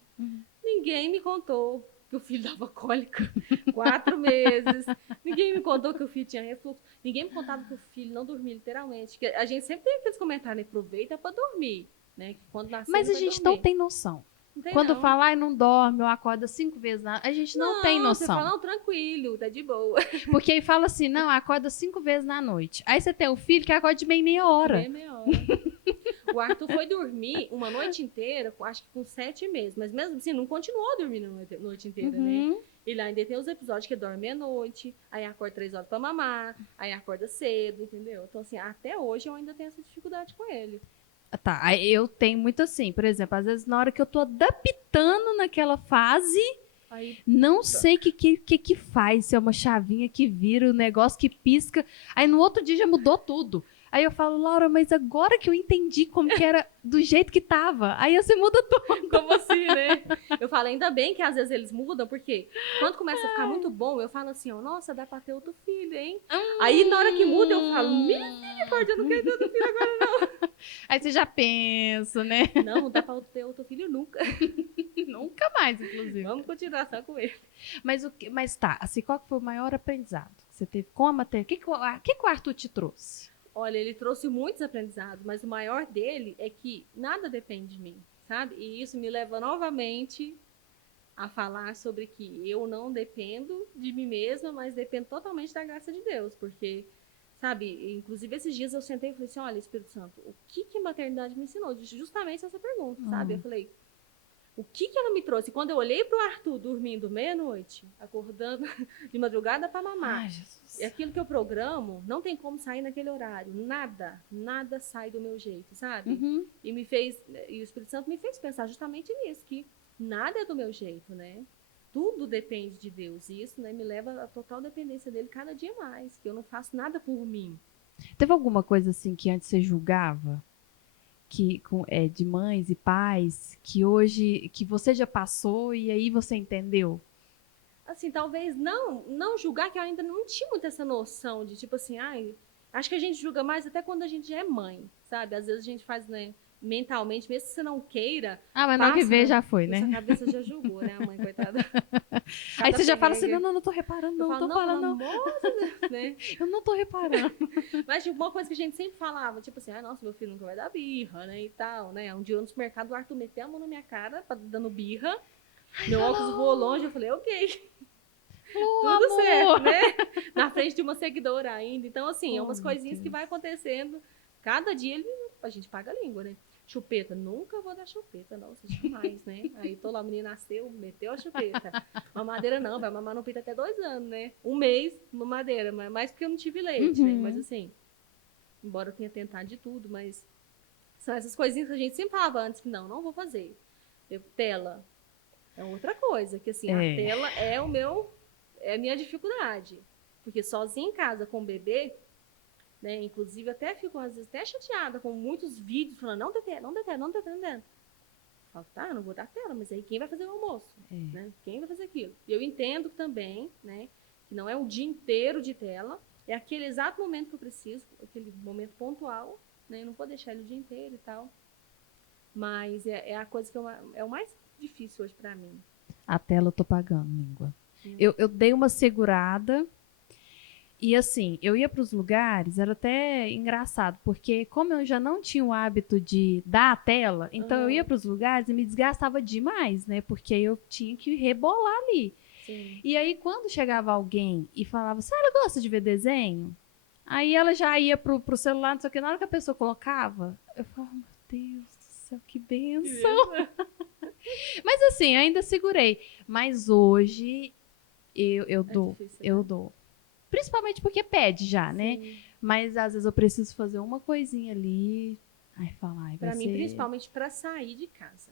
Ninguém me contou que o filho dava cólica 4 meses. Ninguém me contou que o filho tinha refluxo. Ninguém me contava que o filho não dormia literalmente. Que a gente sempre tem aqueles comentários, né? Aproveita para dormir, né? Que quando nascer, mas a gente não tem noção. Quando falar não dorme ou acorda 5 vezes, a gente não tem noção. Você fala, não, tranquilo, tá de boa. Porque aí fala assim, não, acorda 5 vezes na noite. Aí você tem o filho que acorda de meia hora. Meia hora. O Arthur foi dormir uma noite inteira, acho que com 7 meses. Mas mesmo assim, não continuou dormindo a noite inteira, né? Ele ainda tem os episódios que dorme meia-noite, aí acorda 3 horas pra mamar, aí acorda cedo, entendeu? Então, assim, até hoje eu ainda tenho essa dificuldade com ele. Tá, aí eu tenho muito assim, por exemplo, às vezes na hora que eu tô adaptando naquela fase, Aí, não sei o que faz, se é uma chavinha que vira, o negócio que pisca, aí no outro dia já mudou tudo. Aí eu falo, Laura, mas agora que eu entendi como que era do jeito que tava, aí você muda tudo. como assim, né? Eu falo, ainda bem que às vezes eles mudam, porque quando começa a ficar muito bom, eu falo assim, ó, nossa, dá pra ter outro filho, hein? Aí na hora que muda, eu falo, misericórdia, eu não quero ter outro filho agora, não. Aí você já pensa, né? Não dá pra ter outro filho nunca. Nunca mais, inclusive. Vamos continuar só com ele. Mas tá, assim, qual que foi o maior aprendizado que você teve com a matéria? O que o Arthur te trouxe? Olha, ele trouxe muitos aprendizados, mas o maior dele é que nada depende de mim, sabe? E isso me leva novamente a falar sobre que eu não dependo de mim mesma, mas dependo totalmente da graça de Deus, porque, sabe, inclusive esses dias eu sentei e falei assim, olha, Espírito Santo, o que que a maternidade me ensinou? Justamente essa pergunta, sabe? Eu falei, o que que ela me trouxe? Quando eu olhei pro Arthur dormindo meia-noite, acordando de madrugada para mamar, Ai, Jesus. e aquilo que eu programo, não tem como sair naquele horário. Nada sai do meu jeito, sabe? Uhum. E o Espírito Santo me fez pensar justamente nisso, que nada é do meu jeito, né? Tudo depende de Deus. E isso, né, me leva à total dependência dele cada dia mais, que eu não faço nada por mim. Teve alguma coisa assim que antes você julgava? De mães e pais, que hoje, que você já passou e aí você entendeu? Assim, talvez não julgar, que eu ainda não tinha muito essa noção de tipo assim, ai, acho que a gente julga mais até quando a gente já é mãe, sabe? Às vezes a gente faz, né, mentalmente, mesmo que você não queira, Ah, mas não que passa vê já foi, na sua né? cabeça já julgou, né, a mãe, coitada. Aí Cada você já fala assim, perrengue. não tô reparando, Eu não falo, tô não, pelo falando, não. amor de Deus, né? Eu não tô reparando. Mas tipo, uma coisa que a gente sempre falava, tipo assim, ai, nossa, meu filho nunca vai dar birra, né, e tal, né? Um dia eu no supermercado, o Arthur meteu a mão na minha cara, dando birra, meu óculos voou longe, eu falei, ok. Oh, Tudo certo, amor! né? Na frente de uma seguidora ainda. Então, assim, é Oh, umas meu coisinhas que Deus. vai acontecendo. Cada dia a gente paga a língua, né? Chupeta, nunca vou dar chupeta, nossa, jamais, né? Aí tô lá, o menino nasceu, meteu a chupeta. Mamadeira não, vai mamar no peito até 2 anos, né? 1 mês, mamadeira, mas mais porque eu não tive leite, né? Mas Uhum. assim, embora eu tenha tentado de tudo, mas são essas coisinhas que a gente sempre falava antes que não vou fazer. Tela é outra coisa, que assim, a É. tela é a minha dificuldade. Porque sozinha em casa com o bebê, né? Inclusive, até fico às vezes até chateada com muitos vídeos falando, não dê tela, não dê tela, não dê tela, não dê tela. Falo, tá, não vou dar tela, mas aí quem vai fazer o almoço? Né? Quem vai fazer aquilo? E eu entendo também, né? Que não é o dia inteiro de tela, é aquele exato momento que eu preciso, aquele momento pontual, né? Eu não vou deixar ele o dia inteiro e tal. Mas é a coisa que é o mais difícil hoje pra mim. A tela eu tô pagando, língua. Eu dei uma segurada e assim, eu ia para os lugares, era até engraçado, porque como eu já não tinha o hábito de dar a tela, então eu ia para os lugares e me desgastava demais, né? Porque eu tinha que rebolar ali. Sim. E aí quando chegava alguém e falava assim, ela gosta de ver desenho? Aí ela já ia pro celular, não sei o que, na hora que a pessoa colocava, eu falava, meu Deus do céu, que bênção. Mas assim, ainda segurei. Mas hoje eu dou, difícil, eu né? dou. Principalmente porque pede já, né? Sim. Mas às vezes eu preciso fazer uma coisinha ali. Aí falar, ai, Pra mim, principalmente pra sair de casa.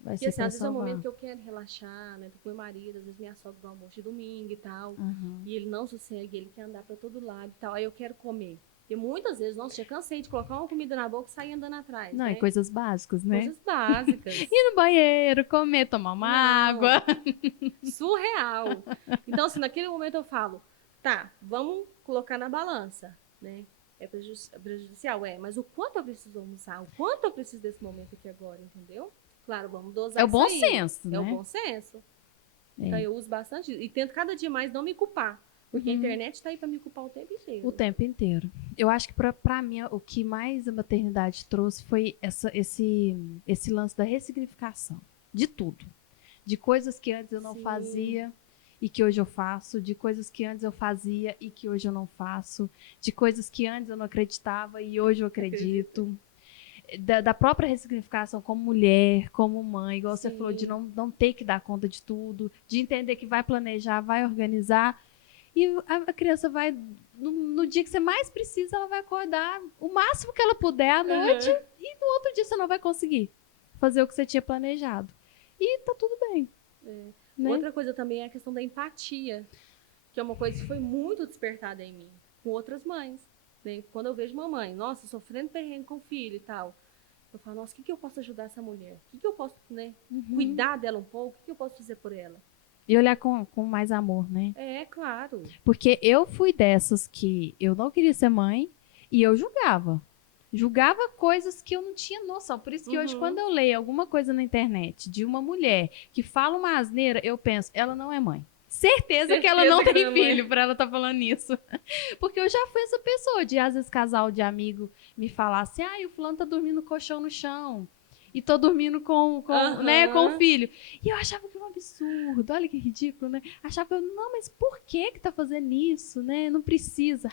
vai Porque ser assim, pra às vezes é um salvar. momento que eu quero relaxar, né? Tô com meu marido, às vezes minha sogra do almoço de domingo e tal. Uhum. E ele não sossega, ele quer andar pra todo lado e tal. Aí eu quero comer. E muitas vezes, nossa, já cansei de colocar uma comida na boca e sair andando atrás, Não, é né? coisas básicas, né? Coisas básicas. Ir no banheiro, comer, tomar uma Não, água. surreal. Então, assim, naquele momento eu falo, tá, vamos colocar na balança, né? É prejudicial, mas o quanto eu preciso almoçar, o quanto eu preciso desse momento aqui agora, entendeu? Claro, vamos dosar É o isso bom aí. senso, É o né? bom senso. É. Então eu uso bastante e tento cada dia mais não me culpar. Porque a internet tá aí pra me culpar o tempo inteiro. O tempo inteiro. Eu acho que pra mim o que mais a maternidade trouxe foi esse lance da ressignificação. De tudo. De coisas que antes eu não Sim. fazia e que hoje eu faço. De coisas que antes eu fazia e que hoje eu não faço. De coisas que antes eu não acreditava e hoje eu acredito. da própria ressignificação como mulher, como mãe, igual você Sim. falou, de não ter que dar conta de tudo, de entender que vai planejar, vai organizar. E a criança vai, no dia que você mais precisa, ela vai acordar o máximo que ela puder à noite, e no outro dia você não vai conseguir fazer o que você tinha planejado. E tá tudo bem. Né? Outra coisa também é a questão da empatia, que é uma coisa que foi muito despertada em mim, com outras mães. Né? Quando eu vejo uma mãe, nossa, sofrendo perrengue com o filho e tal, eu falo, nossa, o que eu posso ajudar essa mulher? O que eu posso, né, cuidar dela um pouco? O que eu posso fazer por ela? E olhar com mais amor, né? É, claro. Porque eu fui dessas que eu não queria ser mãe e eu julgava. Julgava coisas que eu não tinha noção. Por isso que hoje, quando eu leio alguma coisa na internet de uma mulher que fala uma asneira, eu penso, ela não é mãe. Certeza que ela não tem filho pra ela estar falando isso. Porque eu já fui essa pessoa de, às vezes, casal de amigo me falar assim, o fulano tá dormindo no colchão no chão. E tô dormindo né, com o filho. E eu achava que era um absurdo. Olha que ridículo, né? Achava, não, mas por que tá fazendo isso, né? Não precisa.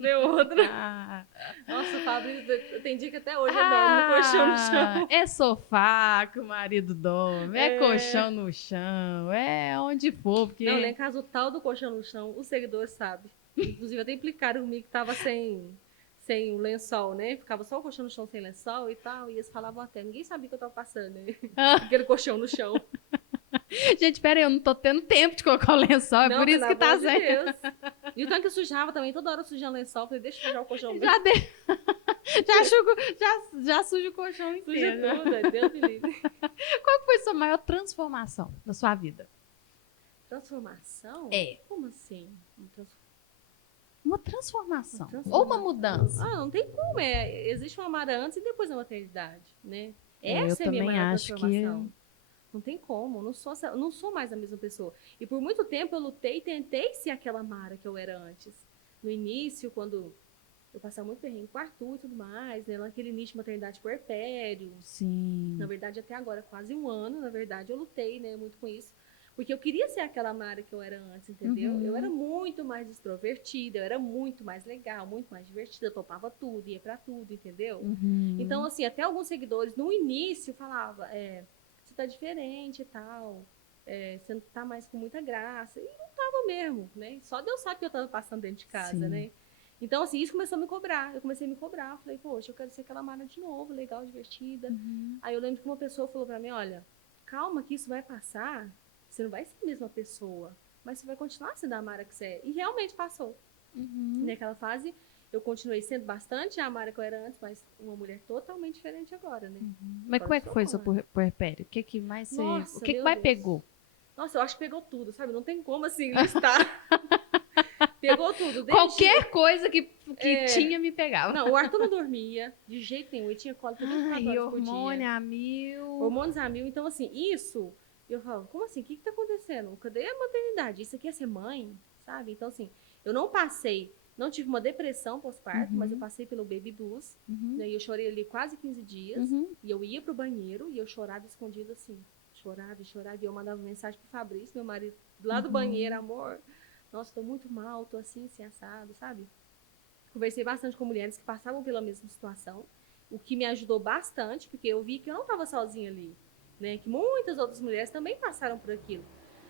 Deu outra. Nossa, o Fabrício, tem dia que até hoje eu dormo no colchão no chão. É sofá que o marido dorme, é colchão no chão, é onde for. Porque... Não, lá em casa o tal do colchão no chão, os seguidores sabem. Inclusive, até implicaram comigo que tava sem o lençol, né? Ficava só o colchão no chão sem lençol e tal. E eles falavam até, ninguém sabia que eu tava passando, né? Aquele colchão no chão. Gente, pera aí, eu não tô tendo tempo de colocar o lençol, é por isso que tá sem. E o tanque sujava também, toda hora sujando o lençol. Falei, deixa eu sujar o colchão. Já suja o colchão inteiro. Suja tudo, Deus me livre. Qual foi a sua maior transformação na sua vida? Transformação? Como assim? Uma transformação. Ou uma mudança. Não tem como. Existe uma Mara antes e depois da maternidade, né? Essa é a minha maior transformação. Não tem como. Não sou mais a mesma pessoa. E por muito tempo eu lutei e tentei ser aquela Mara que eu era antes. No início, quando eu passava muito perrengue com o Arthur e tudo mais, né? Naquele início de maternidade puerpério. Sim. Na verdade, até agora, quase um ano, na verdade, eu lutei, né? Muito com isso. Porque eu queria ser aquela Mara que eu era antes, entendeu? Eu era muito mais extrovertida, eu era muito mais legal, muito mais divertida, eu topava tudo, ia pra tudo, entendeu? Então, assim, até alguns seguidores no início falavam, você tá diferente e tal, você não tá mais com muita graça. E não tava mesmo, né? Só Deus sabe que eu tava passando dentro de casa, né? Então, assim, isso começou a me cobrar. Eu comecei a me cobrar, falei, poxa, eu quero ser aquela Mara de novo, legal, divertida. Aí eu lembro que uma pessoa falou pra mim, olha, calma que isso vai passar. Você não vai ser a mesma pessoa, mas você vai continuar sendo a Mara que você é. E realmente passou. Naquela fase, eu continuei sendo bastante a Mara que eu era antes, mas uma mulher totalmente diferente agora, né? Mas como é que foi seu puerpério? O que mais você... Nossa, o que mais pegou? Nossa, eu acho que pegou tudo, sabe? Não tem como, assim, listar. Pegou tudo. Qualquer coisa que tinha me pegava. Não, o Arthur não dormia de jeito nenhum. Ele tinha cólica 24 horas por dia. Hormônio a mil. Hormônios a mil. Então, assim, isso... Eu falo, como assim? O que tá acontecendo? Cadê a maternidade? Isso aqui é ser mãe, sabe? Então, assim, eu não tive uma depressão pós-parto, mas eu passei pelo baby blues, né? E eu chorei ali quase 15 dias, e eu ia pro banheiro, e eu chorava escondido assim, chorava, e eu mandava mensagem pro Fabrício, meu marido, lá do banheiro, amor, nossa, tô muito mal, tô assim, assado, sabe? Conversei bastante com mulheres que passavam pela mesma situação, o que me ajudou bastante, porque eu vi que eu não tava sozinha ali. Né, que muitas outras mulheres também passaram por aquilo.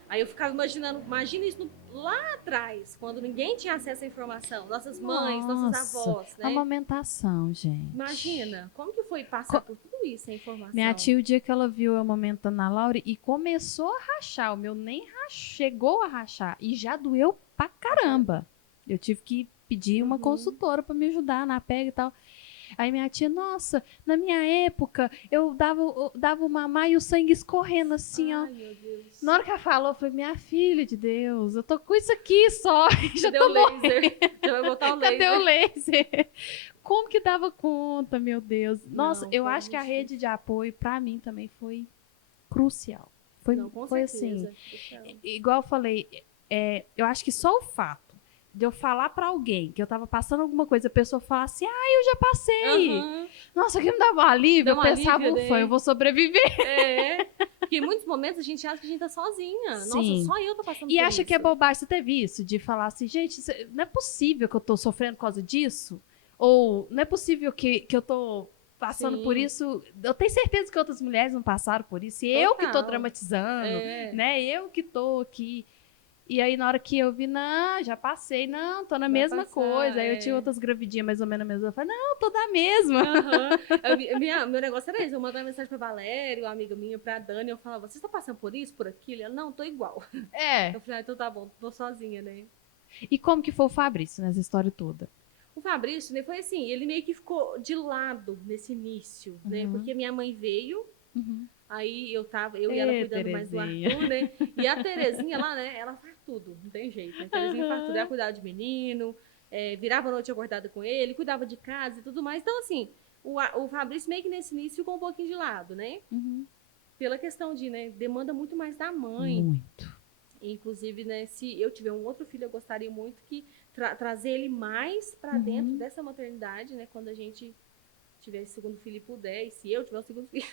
Aí eu ficava imaginando, imagina isso lá atrás, quando ninguém tinha acesso à informação, nossas mães, nossas avós, né? Amamentação, gente. Imagina, como que foi passar por tudo isso, a informação? Minha tia, o dia que ela viu eu amamentando a Laura e começou a rachar, o meu nem chegou a rachar, e já doeu pra caramba. Eu tive que pedir uma consultora pra me ajudar na pega e tal. Aí minha tia, nossa, na minha época, eu dava o mamar e o sangue escorrendo assim, ó. Meu Deus. Na hora que ela falou, eu falei, minha filha de Deus, eu tô com isso aqui só. Já Cadê tô o laser? Já vai botar o laser. Cadê o laser? Como que dava conta, meu Deus? Nossa, eu acho que a rede de apoio, pra mim, também foi crucial. Foi assim, igual eu falei, eu acho que só o fato de eu falar pra alguém que eu tava passando alguma coisa, a pessoa falar assim, eu já passei. Nossa, que me dava um alívio. Eu pensava, ufa, eu vou sobreviver. Porque em muitos momentos a gente acha que a gente tá sozinha. Sim. Nossa, só eu tô passando por isso. E isso. acha que é bobagem. Você teve isso? De falar assim, gente, não é possível que eu tô sofrendo por causa disso? Ou não é possível que eu tô passando Sim. por isso. Eu tenho certeza que outras mulheres não passaram por isso. E eu que tô Total. dramatizando, É. né? Eu que tô aqui. E aí, na hora que eu vi, não, já passei, não, tô na Vai mesma passar, coisa. Aí eu tinha é. outras gravidinhas mais ou menos na mesma. Eu falei, não, tô da mesma. Aham. Meu negócio era esse. Eu mandava mensagem pra Valéria, uma amiga minha, pra Dani. Eu falava, vocês estão passando por isso, por aquilo? Ela, não, tô igual. É. Eu falei, ah, então tá bom, tô sozinha, né? E como que foi o Fabrício nessa história toda? O Fabrício, né, foi assim, ele meio que ficou de lado nesse início, né? Uhum. Porque minha mãe veio, Uhum. aí eu e ela cuidando mais do Terezinha. Arthur, né? E a Terezinha lá, né, ela faz tudo, não tem jeito, né? A Terezinha faz tudo, ela cuidava de menino, virava a noite acordada com ele, cuidava de casa e tudo mais. Então, assim, o Fabrício meio que nesse início ficou um pouquinho de lado, né? Uhum. Pela questão de, né, demanda muito mais da mãe. Muito. Inclusive, né, se eu tiver um outro filho, eu gostaria muito que trazer ele mais para dentro Uhum. dessa maternidade, né, quando a gente tiver esse segundo filho e puder, e se eu tiver o segundo filho.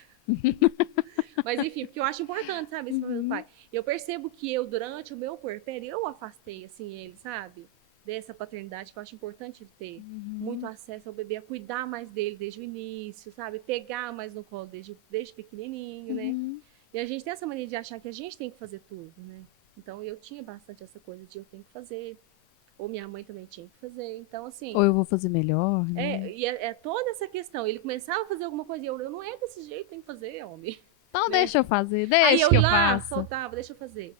Mas enfim, porque eu acho importante, sabe, esse papel do pai. Eu percebo que eu, durante o meu puerpério, eu afastei, assim, ele, sabe, dessa paternidade, que eu acho importante ele ter muito acesso ao bebê, a cuidar mais dele desde o início, sabe, pegar mais no colo desde pequenininho, né. Uhum. E a gente tem essa mania de achar que a gente tem que fazer tudo, né. Então, eu tinha bastante essa coisa de eu tenho que fazer, ou minha mãe também tinha que fazer. Então, assim, Ou eu vou fazer melhor, né? é toda essa questão. Ele começava a fazer alguma coisa e eu não é desse jeito, tem que fazer, homem. Então Né? deixa eu fazer, Aí deixa eu que eu lá faça. soltava, deixa eu fazer.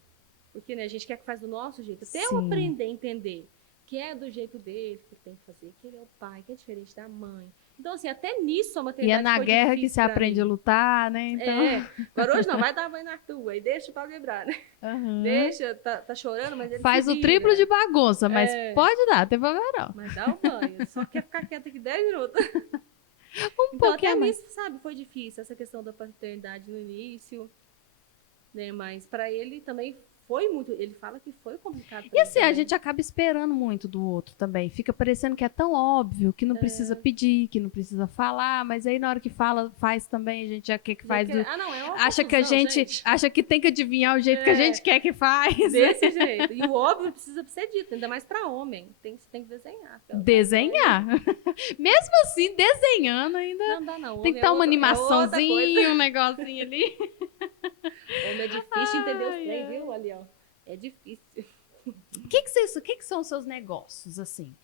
Porque né, a gente quer que faz do nosso jeito. Até eu Sim. aprender a entender que é do jeito dele que tem que fazer, que ele é o pai, que é diferente da mãe. Então, assim, até nisso a E é maternidade na foi guerra que difícil se pra aprende a mim. lutar, né? Então. Agora hoje não, vai dar banho na tua e deixa o pau quebrar, né? Uhum. Deixa, tá chorando, mas ele se Faz o triplo de vira. bagunça, mas pode dar, não tem problema não. Mas dá o banho, só quer ficar quieta aqui 10 minutos. Um Então, pouquinho até a mais. nisso, sabe, foi difícil essa questão da paternidade no início, né? Mas pra ele também foi muito. Ele fala que foi complicado pra E ele assim, a também. gente acaba esperando muito do outro também. Fica parecendo que é tão óbvio, que não precisa pedir, que não precisa falar, mas aí na hora que fala, faz também, a gente já quer que Já faz quer- do. Ah, não, é uma Acha que a confusão, gente acha que tem que adivinhar o jeito que a gente quer que faz. Desse jeito. E o óbvio precisa ser dito, ainda mais pra homem. Tem que desenhar. Desenhar. Mesmo assim, desenhando ainda. Não dá, não. Tem Homem que estar uma é outra coisa. animaçãozinha, um negocinho ali. Homem é difícil entender os Ai, trem, ai. viu? Ali, ó. É difícil. O que são os seus negócios, assim?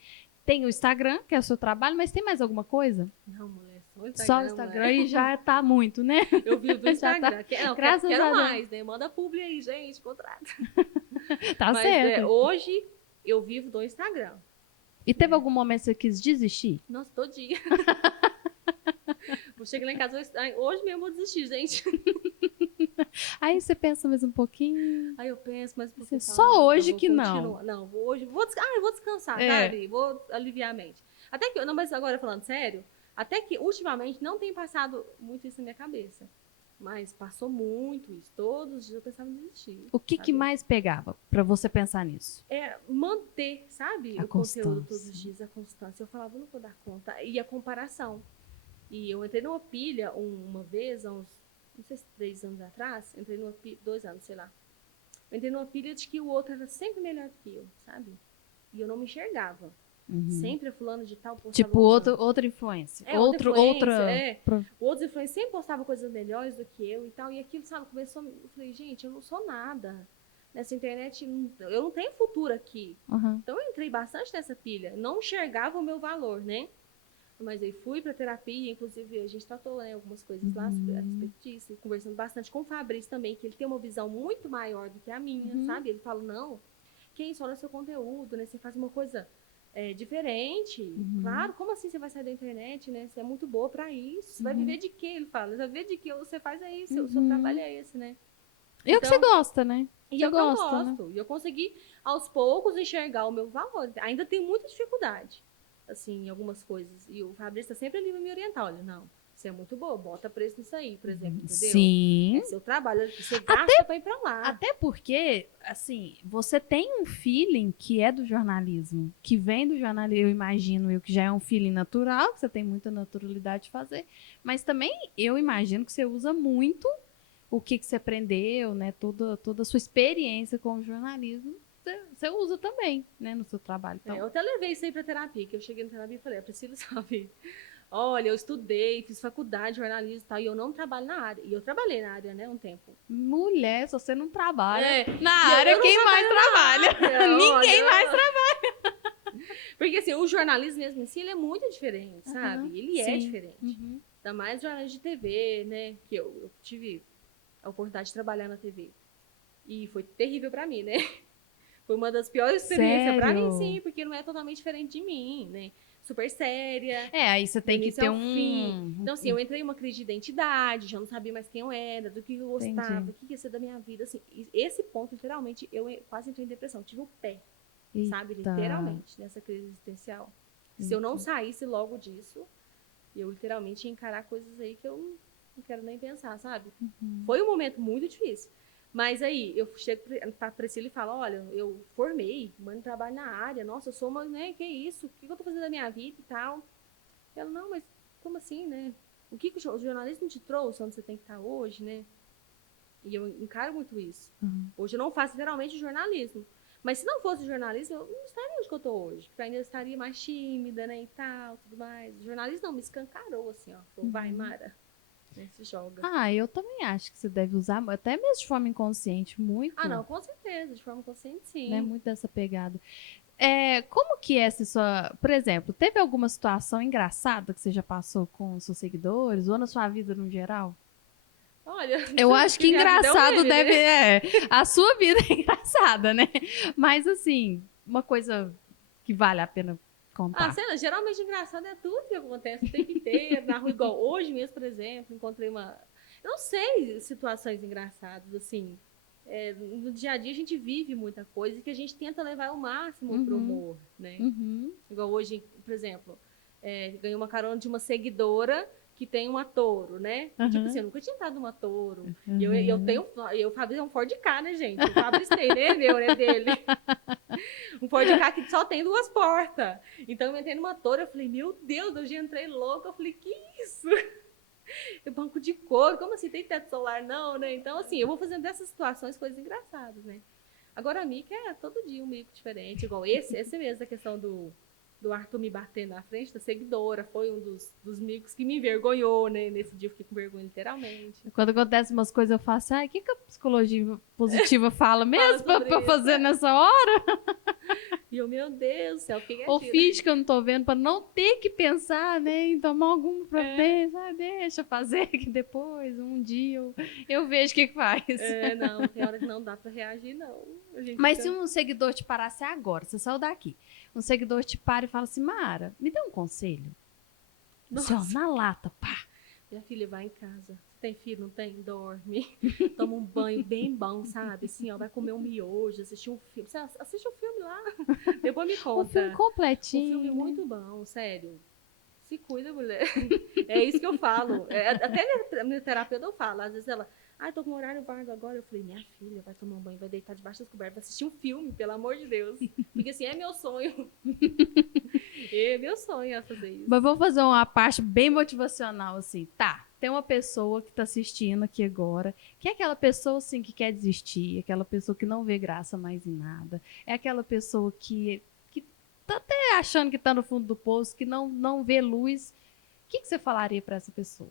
Tem o Instagram, que é o seu trabalho, mas tem mais alguma coisa? Não, mulher, só o Instagram. Só o Instagram e já tá muito, né? Eu vivo do Já tá. Instagram. Não, Graças quero a Deus. mais, né? Manda publi aí, gente, contrato. Tá Mas certo. hoje eu vivo do Instagram. E teve algum momento que você quis desistir? Nossa, todo dia. Vou chegar lá em casa hoje mesmo eu vou desistir, gente. Aí você pensa mais um pouquinho. Aí eu penso, mas por que Só falo, não, hoje vou que não. continuar. Não, hoje eu vou descansar, É. sabe? Vou aliviar a mente. Até que, não, mas agora falando sério, até que ultimamente não tem passado muito isso na minha cabeça. Mas passou muito isso. Todos os dias eu pensava em desistir. O que, sabe? que mais pegava pra você pensar nisso? É manter, sabe? A O conteúdo constância. todos os dias, a constância. Eu falava, não vou dar conta. E a comparação. E eu entrei numa pilha uma vez, há uns, não sei se 3 anos atrás, entrei numa pilha, 2 anos, sei lá. Eu entrei numa pilha de que o outro era sempre melhor que eu, sabe? E eu não me enxergava. Sempre a fulano de tal postava Tipo, outra influência. outra influência, Pro- outros influencers sempre postavam coisas melhores do que eu e tal. E aquilo, sabe, começou. Eu falei, gente, eu não sou nada. Nessa internet, eu não tenho futuro aqui. Uhum. Então eu entrei bastante nessa pilha. Não enxergava o meu valor, né? Mas aí fui pra terapia, inclusive a gente tratou, né, algumas coisas lá a respeito disso, e conversando bastante com o Fabrício também, que ele tem uma visão muito maior do que a minha, sabe? Ele fala, não, que isso, olha o seu conteúdo, né? Você faz uma coisa diferente. Claro, como assim você vai sair da internet, né? Você é muito boa pra isso. Você vai viver de quê? Ele fala, você vai viver de quê? Você faz isso, o seu trabalho é esse, né? E é o que você Então, gosta, né? E Você é o que eu gosta, né? gosto. E eu consegui, aos poucos, enxergar o meu valor. Ainda tenho muita dificuldade, assim, em algumas coisas. E o Fabrício está sempre ali para me orientar. Olha, não, você é muito boa, bota preço nisso aí, por exemplo, entendeu? Sim. É seu trabalho, você gasta para ir para lá. Até porque, assim, você tem um feeling que é do jornalismo, que vem do jornalismo, eu imagino eu, que já é um feeling natural, que você tem muita naturalidade de fazer, mas também eu imagino que você usa muito o que você aprendeu, né, toda a sua experiência com o jornalismo, você usa também, né, no seu trabalho. Então, Eu até levei isso aí para terapia, que eu cheguei na terapia e falei, a Priscila sabe, Olha, eu estudei, fiz faculdade de jornalismo e tal, e eu não trabalho na área. E eu trabalhei na área, né, um tempo. Mulher, se você não trabalha É, na e área, eu não quem mais trabalha? área, Ninguém olha. mais trabalha. Porque assim, o jornalismo mesmo em si, ele é muito diferente, sabe? Ele é Sim. diferente. Uhum. Ainda mais jornalismo de TV, né? Que eu tive a oportunidade de trabalhar na TV. E foi terrível pra mim, né? Foi uma das piores experiências pra mim, Sério? sim, porque não é totalmente diferente de mim, né? Super séria, Aí você do tem que início ter ao fim. um... Então, assim, eu entrei em uma crise de identidade, já não sabia mais quem eu era, do que eu gostava, Entendi. o que ia ser da minha vida, assim. E esse ponto, literalmente, eu quase entrei em depressão. Tive o pé, sabe? Eita. Literalmente, nessa crise existencial. Se eu não Eita. saísse logo disso, eu literalmente ia encarar coisas aí que eu não quero nem pensar, sabe? Foi um momento muito difícil. Mas aí, eu chego pra Priscila e falo, olha, eu formei, mano, trabalho na área, nossa, eu sou uma, né, que isso? O que eu tô fazendo da minha vida e tal? Ela, não, mas como assim, né? O que o jornalismo te trouxe onde você tem que estar hoje, né? E eu encaro muito isso. Uhum. Hoje eu não faço literalmente jornalismo. Mas se não fosse jornalismo, eu não estaria onde que eu tô hoje. Porque eu ainda estaria mais tímida, né, e tal, tudo mais. O jornalismo não, me escancarou, assim, ó. Falou, vai, Mara, né, se joga. Eu também acho que você deve usar, até mesmo de forma inconsciente, Ah, muito, não, com certeza, de forma consciente, né? sim. Muito dessa pegada. Como que é essa sua... Por exemplo, teve alguma situação engraçada que você já passou com os seus seguidores ou na sua vida no geral? Olha, Eu acho que minha vida é um engraçado meme, deve... né? A sua vida é engraçada, né? Mas, assim, uma coisa que vale a pena Ah, contar. sei lá, geralmente engraçado é tudo que acontece o tempo inteiro, na rua, igual hoje mesmo, por exemplo, encontrei uma. Eu não sei situações engraçadas, assim. No dia a dia a gente vive muita coisa e que a gente tenta levar ao máximo pro Uhum, humor, né? uhum, Igual hoje, por exemplo, ganhei uma carona de uma seguidora que tem uma touro, né? E tipo assim, uhum, eu nunca tinha entrado numa touro. E eu uhum. tenho, eu fabrico um Ford Ka, né, gente? O Fabrício tem, né? Meu, né? Dele. Um Ford Ka que só tem duas portas. Então eu entrei numa touro, eu falei, meu Deus, eu já entrei louca. Eu falei, que isso? Banco de couro, como assim? Tem teto solar? Não, né? Então, assim, eu vou fazendo dessas situações coisas engraçadas, né? Agora a mico é todo dia um mico diferente, igual esse mesmo, da questão do Arthur me bater na frente da seguidora, foi um dos micos que me envergonhou, né? Nesse dia eu fiquei com vergonha, literalmente. Quando acontece umas coisas, eu faço, o que, que a psicologia positiva fala Fala mesmo sobre pra isso. fazer nessa hora? E eu, meu Deus do céu, fiquei Ou quietinha. finge que eu não tô vendo pra não ter que pensar, né, em tomar alguma providência. Deixa fazer que depois, um dia, eu vejo o que que faz. Não, tem hora que não dá pra reagir, não. A gente Mas se fica. um seguidor te parasse agora, você saiu daqui, um seguidor te para e fala assim, Mara, me dá um conselho. Assim, ó, Nossa, na lata, pá. minha filha vai em casa. Você tem filho, não tem? Dorme. Toma um banho bem bom, sabe? Assim, ó, vai comer um miojo, assistir um filme. Você assiste um filme lá. Depois me Um filme conta. Um filme completinho, né? muito bom, sério. Se cuida, mulher. É isso que eu falo. Até minha terapeuta eu falo. Às vezes ela, tô com um horário vago agora. Eu falei, minha filha, vai tomar um banho, vai deitar debaixo das cobertas, vai assistir um filme, pelo amor de Deus. Porque assim, é meu sonho. É meu sonho fazer isso. Mas vou fazer uma parte bem motivacional, assim. Tá, tem uma pessoa que tá assistindo aqui agora, que é aquela pessoa, assim, que quer desistir, aquela pessoa que não vê graça mais em nada, é aquela pessoa que tá até achando que tá no fundo do poço, que não vê luz. O que você falaria pra essa pessoa?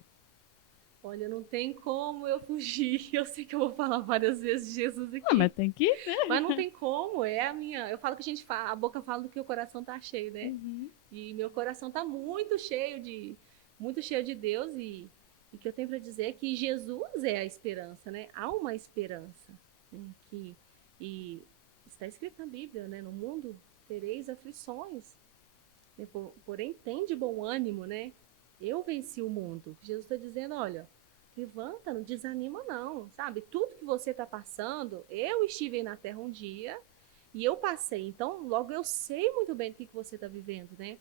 Olha, não tem como eu fugir. Eu sei que eu vou falar várias vezes de Jesus Mas aqui. tem que ir, né? Mas não tem como, é a minha. Eu falo que a gente fala, a boca fala do que o coração tá cheio, né? Uhum. E meu coração tá muito cheio de Deus e que eu tenho para dizer é que Jesus é a esperança, né? Há uma esperança, né? E está escrito na Bíblia, né? No mundo tereis aflições, né? Porém tem de bom ânimo, né? Eu venci o mundo. Jesus está dizendo, olha, levanta, não desanima não, sabe? Tudo que você está passando, eu estive aí na Terra um dia e eu passei. Então, logo eu sei muito bem do que você está vivendo, né?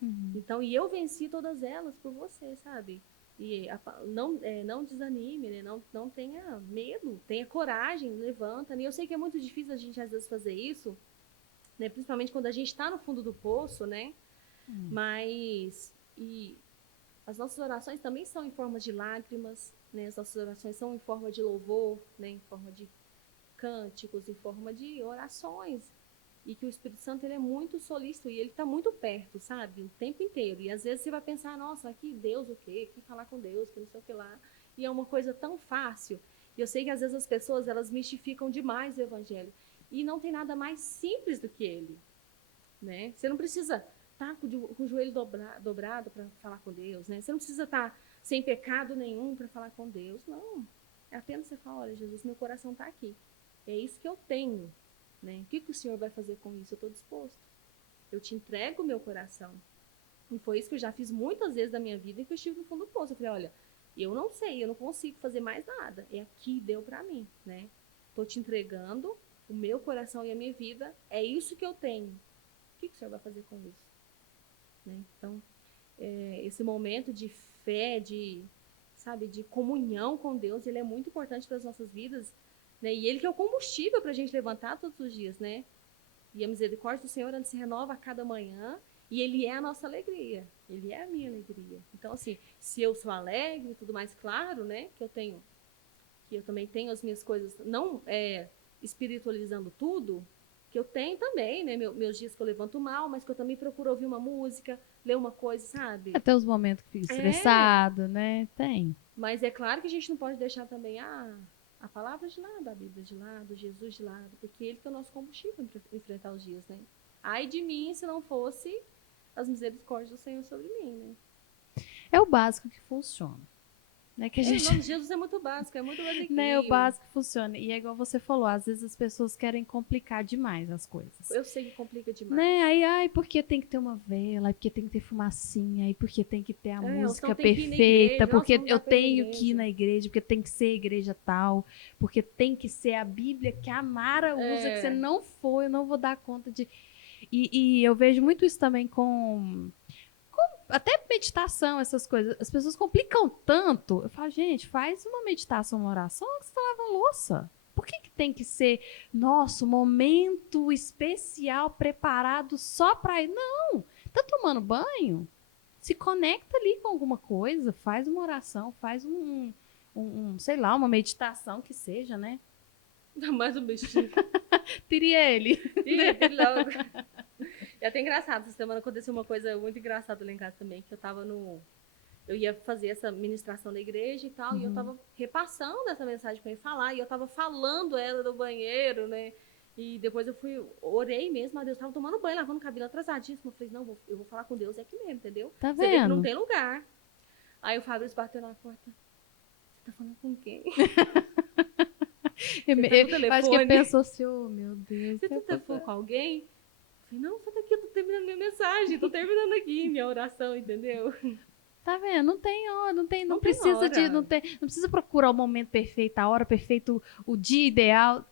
Uhum. Então, e eu venci todas elas por você, sabe? E não desanime, né? Não tenha medo, tenha coragem, levanta. Né? Eu sei que é muito difícil a gente às vezes fazer isso, né? Principalmente quando a gente está no fundo do poço, né? Mas as nossas orações também são em forma de lágrimas, né? As nossas orações são em forma de louvor, né? Em forma de cânticos, em forma de orações. E que o Espírito Santo, ele é muito solícito e ele está muito perto, sabe? O tempo inteiro. E às vezes você vai pensar, nossa, aqui Deus o quê? Aqui falar com Deus, que não sei o que lá. E é uma coisa tão fácil. E eu sei que às vezes as pessoas, elas mistificam demais o evangelho. E não tem nada mais simples do que ele, né? Você não precisa estar com o joelho dobrado para falar com Deus, né? Você não precisa estar sem pecado nenhum para falar com Deus. Não. É apenas você falar, olha, Jesus, meu coração está aqui. É isso que eu tenho. Né? O que o Senhor vai fazer com isso? Eu estou disposto. Eu te entrego o meu coração. E foi isso que eu já fiz muitas vezes da minha vida, e que eu estive no fundo do poço. Eu falei, olha, eu não sei, eu não consigo fazer mais nada. É aqui, deu para mim, né? Estou te entregando o meu coração e a minha vida. É isso que eu tenho. O que o Senhor vai fazer com isso? Né? Então, esse momento de fé, sabe, de comunhão com Deus, ele é muito importante para as nossas vidas, né? E ele que é o combustível para a gente levantar todos os dias, né? E a misericórdia do Senhor, ela se renova a cada manhã, e ele é a nossa alegria, ele é a minha alegria. Então, assim, se eu sou alegre e tudo mais, claro, né, que eu também tenho as minhas coisas, não espiritualizando tudo, que eu tenho também, né, meus dias que eu levanto mal, mas que eu também procuro ouvir uma música, ler uma coisa, sabe? Até os momentos que fica estressado, né? Tem. Mas é claro que a gente não pode deixar também a palavra de lado, a Bíblia de lado, Jesus de lado, porque ele que é o nosso combustível para enfrentar os dias, né? Ai de mim se não fosse as misericórdias do Senhor sobre mim, né? É o básico que funciona. Né, que a O gente... nome de Jesus é muito básico, é muito basiquinho. Né, o básico funciona. E é igual você falou, às vezes as pessoas querem complicar demais as coisas. Eu sei que complica demais. Né? Aí, porque tem que ter uma vela, aí porque tem que ter fumacinha, aí porque tem que ter a música perfeita, porque eu tenho que ir na igreja, porque tem que ser a igreja tal, porque tem que ser a Bíblia que a Mara usa, que você não for, eu não vou dar conta de... E eu vejo muito isso também com até meditação, essas coisas. As pessoas complicam tanto. Eu falo, gente, faz uma meditação, uma oração, que você tá lavando louça. Por que tem que ser nosso momento especial preparado só para ir? Não, tá tomando banho? Se conecta ali com alguma coisa, faz uma oração, faz sei lá, uma meditação que seja, né? Dá mais um bichinho. Teria ele. Teria ele logo. É até engraçado, essa semana aconteceu uma coisa muito engraçada lá em casa também, que eu ia fazer essa ministração da igreja e tal, e eu tava repassando essa mensagem para ele falar, e eu tava falando ela no banheiro, né? E depois orei mesmo, a Deus, tava tomando banho, lavando o cabelo atrasadíssimo. Eu falei, não, eu vou falar com Deus aqui mesmo, entendeu? Tá Você vê que não vendo? tem lugar. Aí o Fabrício bateu na porta. Você tá falando com quem? Eu acho que ele pensou assim, oh meu Deus. Você tá no telefone com alguém? Eu falei, não, sai daqui, eu tô terminando minha mensagem, tô terminando aqui minha oração, entendeu? Tá vendo? Não tem hora, não tem precisa hora. não precisa procurar o momento perfeito, a hora perfeita, o dia ideal.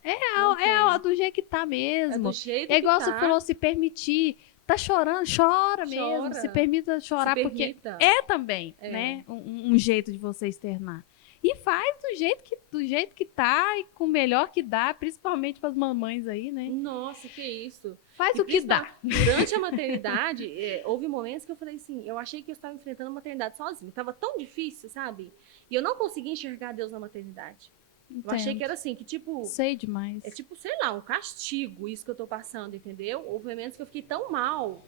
Do jeito que tá mesmo. É do jeito É igual que você tá. falou, se permitir. Tá chorando, chora mesmo. Se permita chorar, porque é também, né? Um jeito de você externar. E faz do jeito que tá e com o melhor que dá, principalmente para as mamães aí, né? Nossa, que isso. Faz o que dá. Durante a maternidade, houve momentos que eu falei assim, eu achei que eu estava enfrentando a maternidade sozinha. Tava tão difícil, sabe? E eu não conseguia enxergar Deus na maternidade. Entendo. Eu achei que era assim, que tipo... Sei demais. É tipo, sei lá, um castigo isso que eu tô passando, entendeu? Houve momentos que eu fiquei tão mal,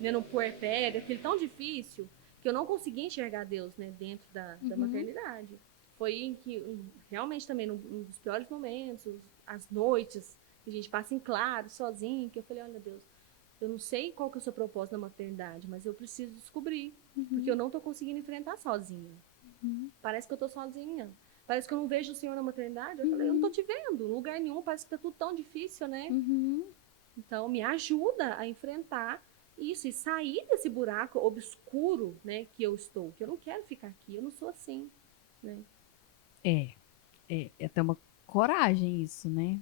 né, no puerpério, aquilo tão difícil, que eu não conseguia enxergar Deus, né, dentro da maternidade. Foi em que, realmente também, um dos piores momentos, as noites que a gente passa em claro, sozinho, que eu falei, olha Deus, eu não sei qual que é o seu propósito na maternidade, mas eu preciso descobrir, porque eu não tô conseguindo enfrentar sozinha. Parece que eu tô sozinha. Parece que eu não vejo o Senhor na maternidade. Eu falei, eu não tô te vendo, em lugar nenhum, parece que tá tudo tão difícil, né? Então, me ajuda a enfrentar isso e sair desse buraco obscuro, né, que eu estou, que eu não quero ficar aqui, eu não sou assim, né? É até uma coragem isso, né?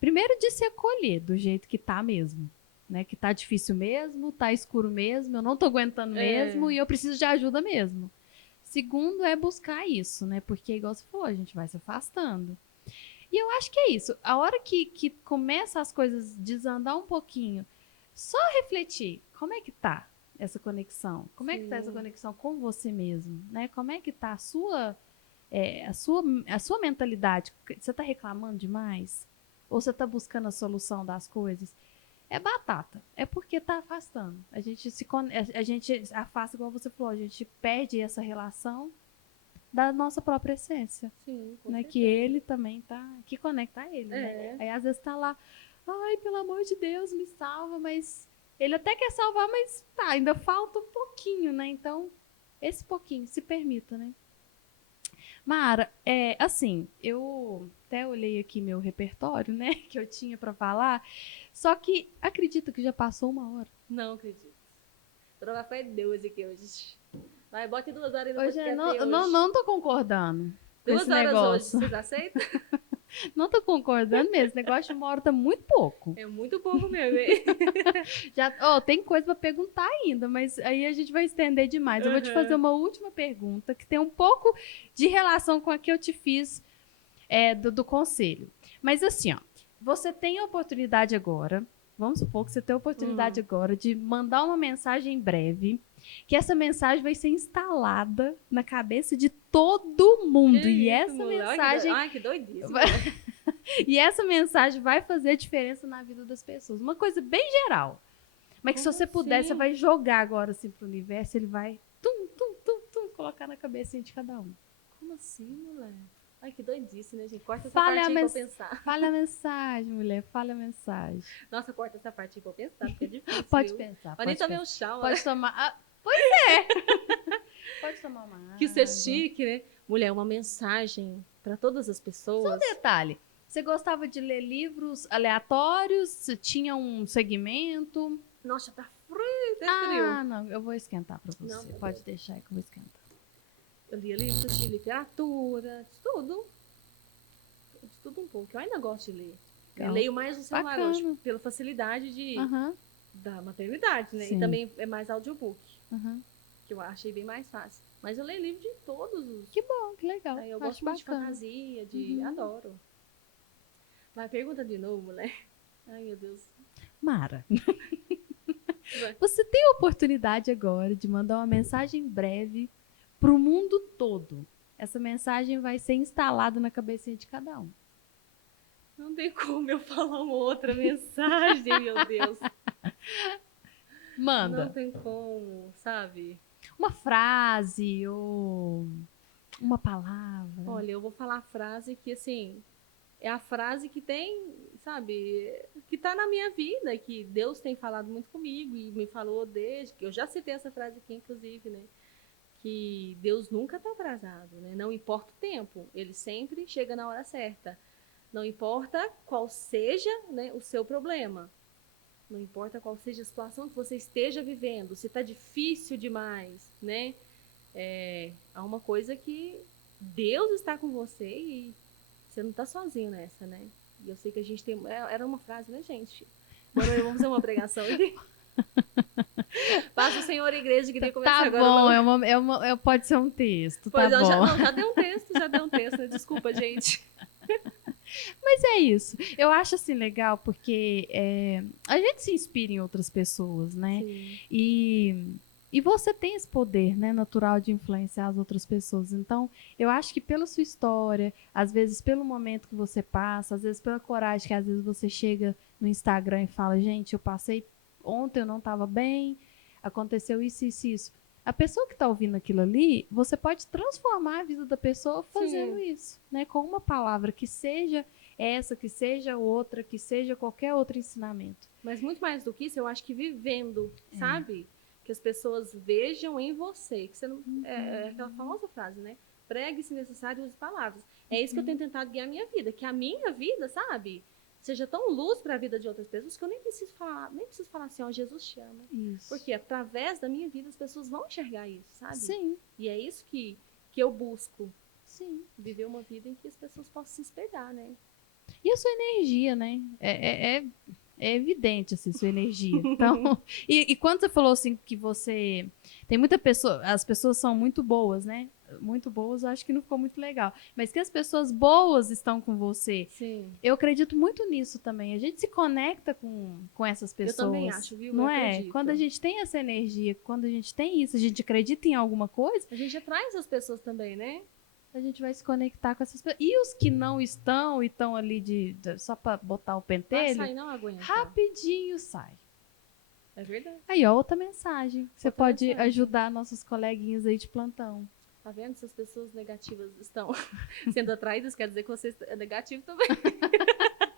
Primeiro de se acolher do jeito que tá mesmo, né? Que tá difícil mesmo, tá escuro mesmo, eu não tô aguentando mesmo e eu preciso de ajuda mesmo. Segundo é buscar isso, né? Porque, igual você falou, a gente vai se afastando. E eu acho que é isso. A hora que começa as coisas desandar um pouquinho, só refletir, como é que tá essa conexão? Como é que tá essa conexão com você mesmo, né? Como é que tá a sua mentalidade? Você tá reclamando demais? Ou você tá buscando a solução das coisas? É batata. É porque tá afastando. A gente afasta, igual você falou, a gente perde essa relação da nossa própria essência. Sim, com Né? certeza. Que ele também tá, que conecta a ele, É. né? Aí às vezes tá lá, ai, pelo amor de Deus, me salva, mas ele até quer salvar, mas tá, ainda falta um pouquinho, né? Então, esse pouquinho, se permita, né? Mara, assim, eu até olhei aqui meu repertório, né, que eu tinha pra falar, só que acredito que já passou 1 hora. Não acredito. Droga foi Deus aqui hoje. Vai, bote 2 horas no Hoje podcast não, hoje. não tô concordando com 2 esse horas hoje, negócio. vocês aceitam? Não tô concordando mesmo, esse negócio de 1 hora tá muito pouco. É muito pouco mesmo, hein? Tem coisa pra perguntar ainda, mas aí a gente vai estender demais. Eu vou te fazer uma última pergunta que tem um pouco de relação com a que eu te fiz do conselho. Mas assim, ó, você tem a oportunidade agora, vamos supor que você tem a oportunidade agora de mandar uma mensagem breve, que essa mensagem vai ser instalada na cabeça de todo mundo. Que e isso, essa mulher? mensagem Ai, que doidice. e essa mensagem vai fazer a diferença na vida das pessoas. Uma coisa bem geral. Mas que se Como você puder, assim? você vai jogar agora assim pro universo, ele vai colocar na cabecinha de cada um. Como assim, mulher? Ai, que doidice, né, gente? Corta essa Fale parte a aí pra eu mens- pensar. Fale a mensagem, mulher, fale a mensagem. Nossa, corta essa parte aí pra eu pensar, porque é difícil, Pode viu? pensar, Mas nem pode tomei pensar. um chá, Pode tomar. Pois é! Pode tomar uma água. Que ser chique, né? Mulher, uma mensagem pra todas as pessoas. Detalhe, você gostava de ler livros aleatórios? Você tinha um segmento? Nossa, tá frio, tá frio. Não, eu vou esquentar pra você. Não, meu Pode Deus. deixar aí que eu vou esquentar. Eu lia livros de literatura, de tudo. De tudo um pouco. Eu ainda gosto de ler. Eu Legal. leio mais no celular Bacana. hoje, pela facilidade Aham, da maternidade, né? Sim. E também é mais audiobook, aham. que eu achei bem mais fácil. Mas eu leio livro de todos os. Que bom, que legal. Aí eu Acho gosto muito de bacana. fantasia, de. Adoro. Vai, pergunta de novo, mulher. Ai, meu Deus. Mara, Vai. você tem a oportunidade agora de mandar uma mensagem breve pro mundo todo. Essa mensagem vai ser instalada na cabecinha de cada um. Não tem como eu falar uma outra mensagem, meu Deus. Não Manda. tem como, sabe? Uma frase ou uma palavra. Olha, eu vou falar a frase que, assim, é a frase que tem, sabe, que tá na minha vida, que Deus tem falado muito comigo e me falou desde que eu já citei essa frase aqui, inclusive, né? Que Deus nunca tá atrasado, né? Não importa o tempo, ele sempre chega na hora certa. Não importa qual seja, né, o seu problema. Não importa qual seja a situação que você esteja vivendo, se tá difícil demais, né? Há uma coisa que Deus está com você e você não tá sozinho nessa, né? E eu sei que a gente tem. Era uma frase, né, gente? Agora vamos fazer uma pregação aqui. Passa o Senhor igreja, queria começar Tá agora. bom, pode ser um texto, Pois tá não, bom. já deu um texto, né? Desculpa, gente. Mas é isso. Eu acho assim legal porque a gente se inspira em outras pessoas, né? Sim. E você tem esse poder, né, natural de influenciar as outras pessoas. Então, eu acho que pela sua história, às vezes pelo momento que você passa, às vezes pela coragem que às vezes você chega no Instagram e fala, gente, eu passei ontem, eu não estava bem, aconteceu isso, isso, isso. A pessoa que está ouvindo aquilo ali, você pode transformar a vida da pessoa fazendo isso, né? Com uma palavra que seja essa, que seja outra, que seja qualquer outro ensinamento. Mas muito mais do que isso, eu acho que vivendo, sabe? Que as pessoas vejam em você. Que você não, é aquela famosa frase, né? Pregue se necessário, use palavras. É isso que eu tenho tentado guiar a minha vida. Que a minha vida, sabe? Seja tão luz para a vida de outras pessoas que eu nem preciso falar assim, ó, Jesus te ama. Isso. Porque através da minha vida as pessoas vão enxergar isso, sabe? Sim. E é isso que eu busco. Sim. Viver uma vida em que as pessoas possam se espelhar, né? E a sua energia, né? É evidente, assim, sua energia. Então, e quando você falou, assim, que você... Tem muita pessoa... As pessoas são muito boas, né? Muito boas, eu acho que não ficou muito legal. Mas que as pessoas boas estão com você. Sim. Eu acredito muito nisso também. A gente se conecta com essas pessoas. Eu também acho, viu? Não eu é? acredito. Quando a gente tem essa energia, quando a gente tem isso, a gente acredita em alguma coisa, A gente atrai as pessoas também, né? A gente vai se conectar com essas pessoas. E os que não estão e estão ali só para botar o Vai pentelho, sair, não aguenta. rapidinho sai. É verdade. Aí, ó, outra mensagem. Você Outra pode mensagem. ajudar nossos coleguinhas aí de plantão. Tá vendo? Se as pessoas negativas estão sendo atraídas, quer dizer que você é negativo também.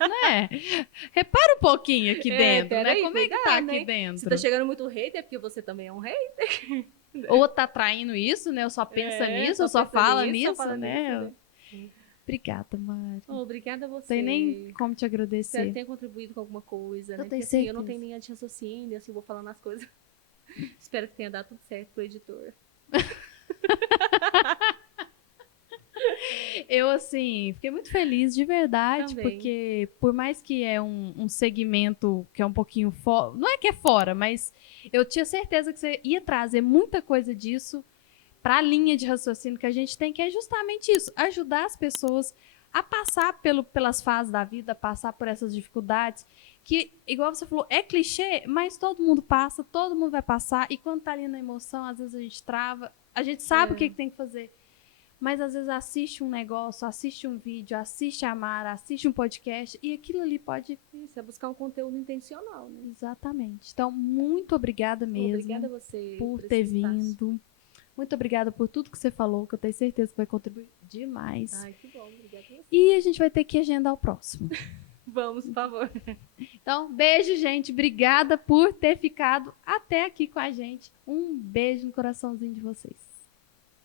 Não é? Repara um pouquinho aqui dentro, né? peraí, Como é que tá cuidado, aqui né? dentro? Se tá chegando muito hater, é porque você também é um rei. Ou tá traindo isso, né? Ou só pensa nisso, ou só pensa fala nisso, só nisso, fala né? nisso, né? Obrigada, Mari. Oh, obrigada a você. Tem nem como te Espero agradecer. que tenha contribuído com alguma coisa, né? Eu tenho Porque assim, eu não certeza. tenho linha de raciocínio, assim, vou falando as coisas. Espero que tenha dado tudo certo pro editor. Eu, assim, fiquei muito feliz de verdade, Também. porque por mais que é um segmento que é um pouquinho fora, não é que é fora, mas eu tinha certeza que você ia trazer muita coisa disso para a linha de raciocínio que a gente tem, que é justamente isso, ajudar as pessoas a passar pelas fases da vida, passar por essas dificuldades, que, igual você falou, é clichê, mas todo mundo passa, todo mundo vai passar, e quando tá ali na emoção, às vezes a gente trava, a gente sabe o que tem que fazer. Mas às vezes assiste um negócio, assiste um vídeo, assiste a Mara, assiste um podcast, e aquilo ali pode... Isso, é buscar um conteúdo intencional, né? Exatamente. Então, muito obrigada mesmo. Obrigada a você por esse ter espaço. vindo. Muito obrigada por tudo que você falou, que eu tenho certeza que vai contribuir demais. Ai, que bom. Obrigada a você. E a gente vai ter que agendar o próximo. Vamos, por favor. Então, beijo, gente. Obrigada por ter ficado até aqui com a gente. Um beijo no coraçãozinho de vocês.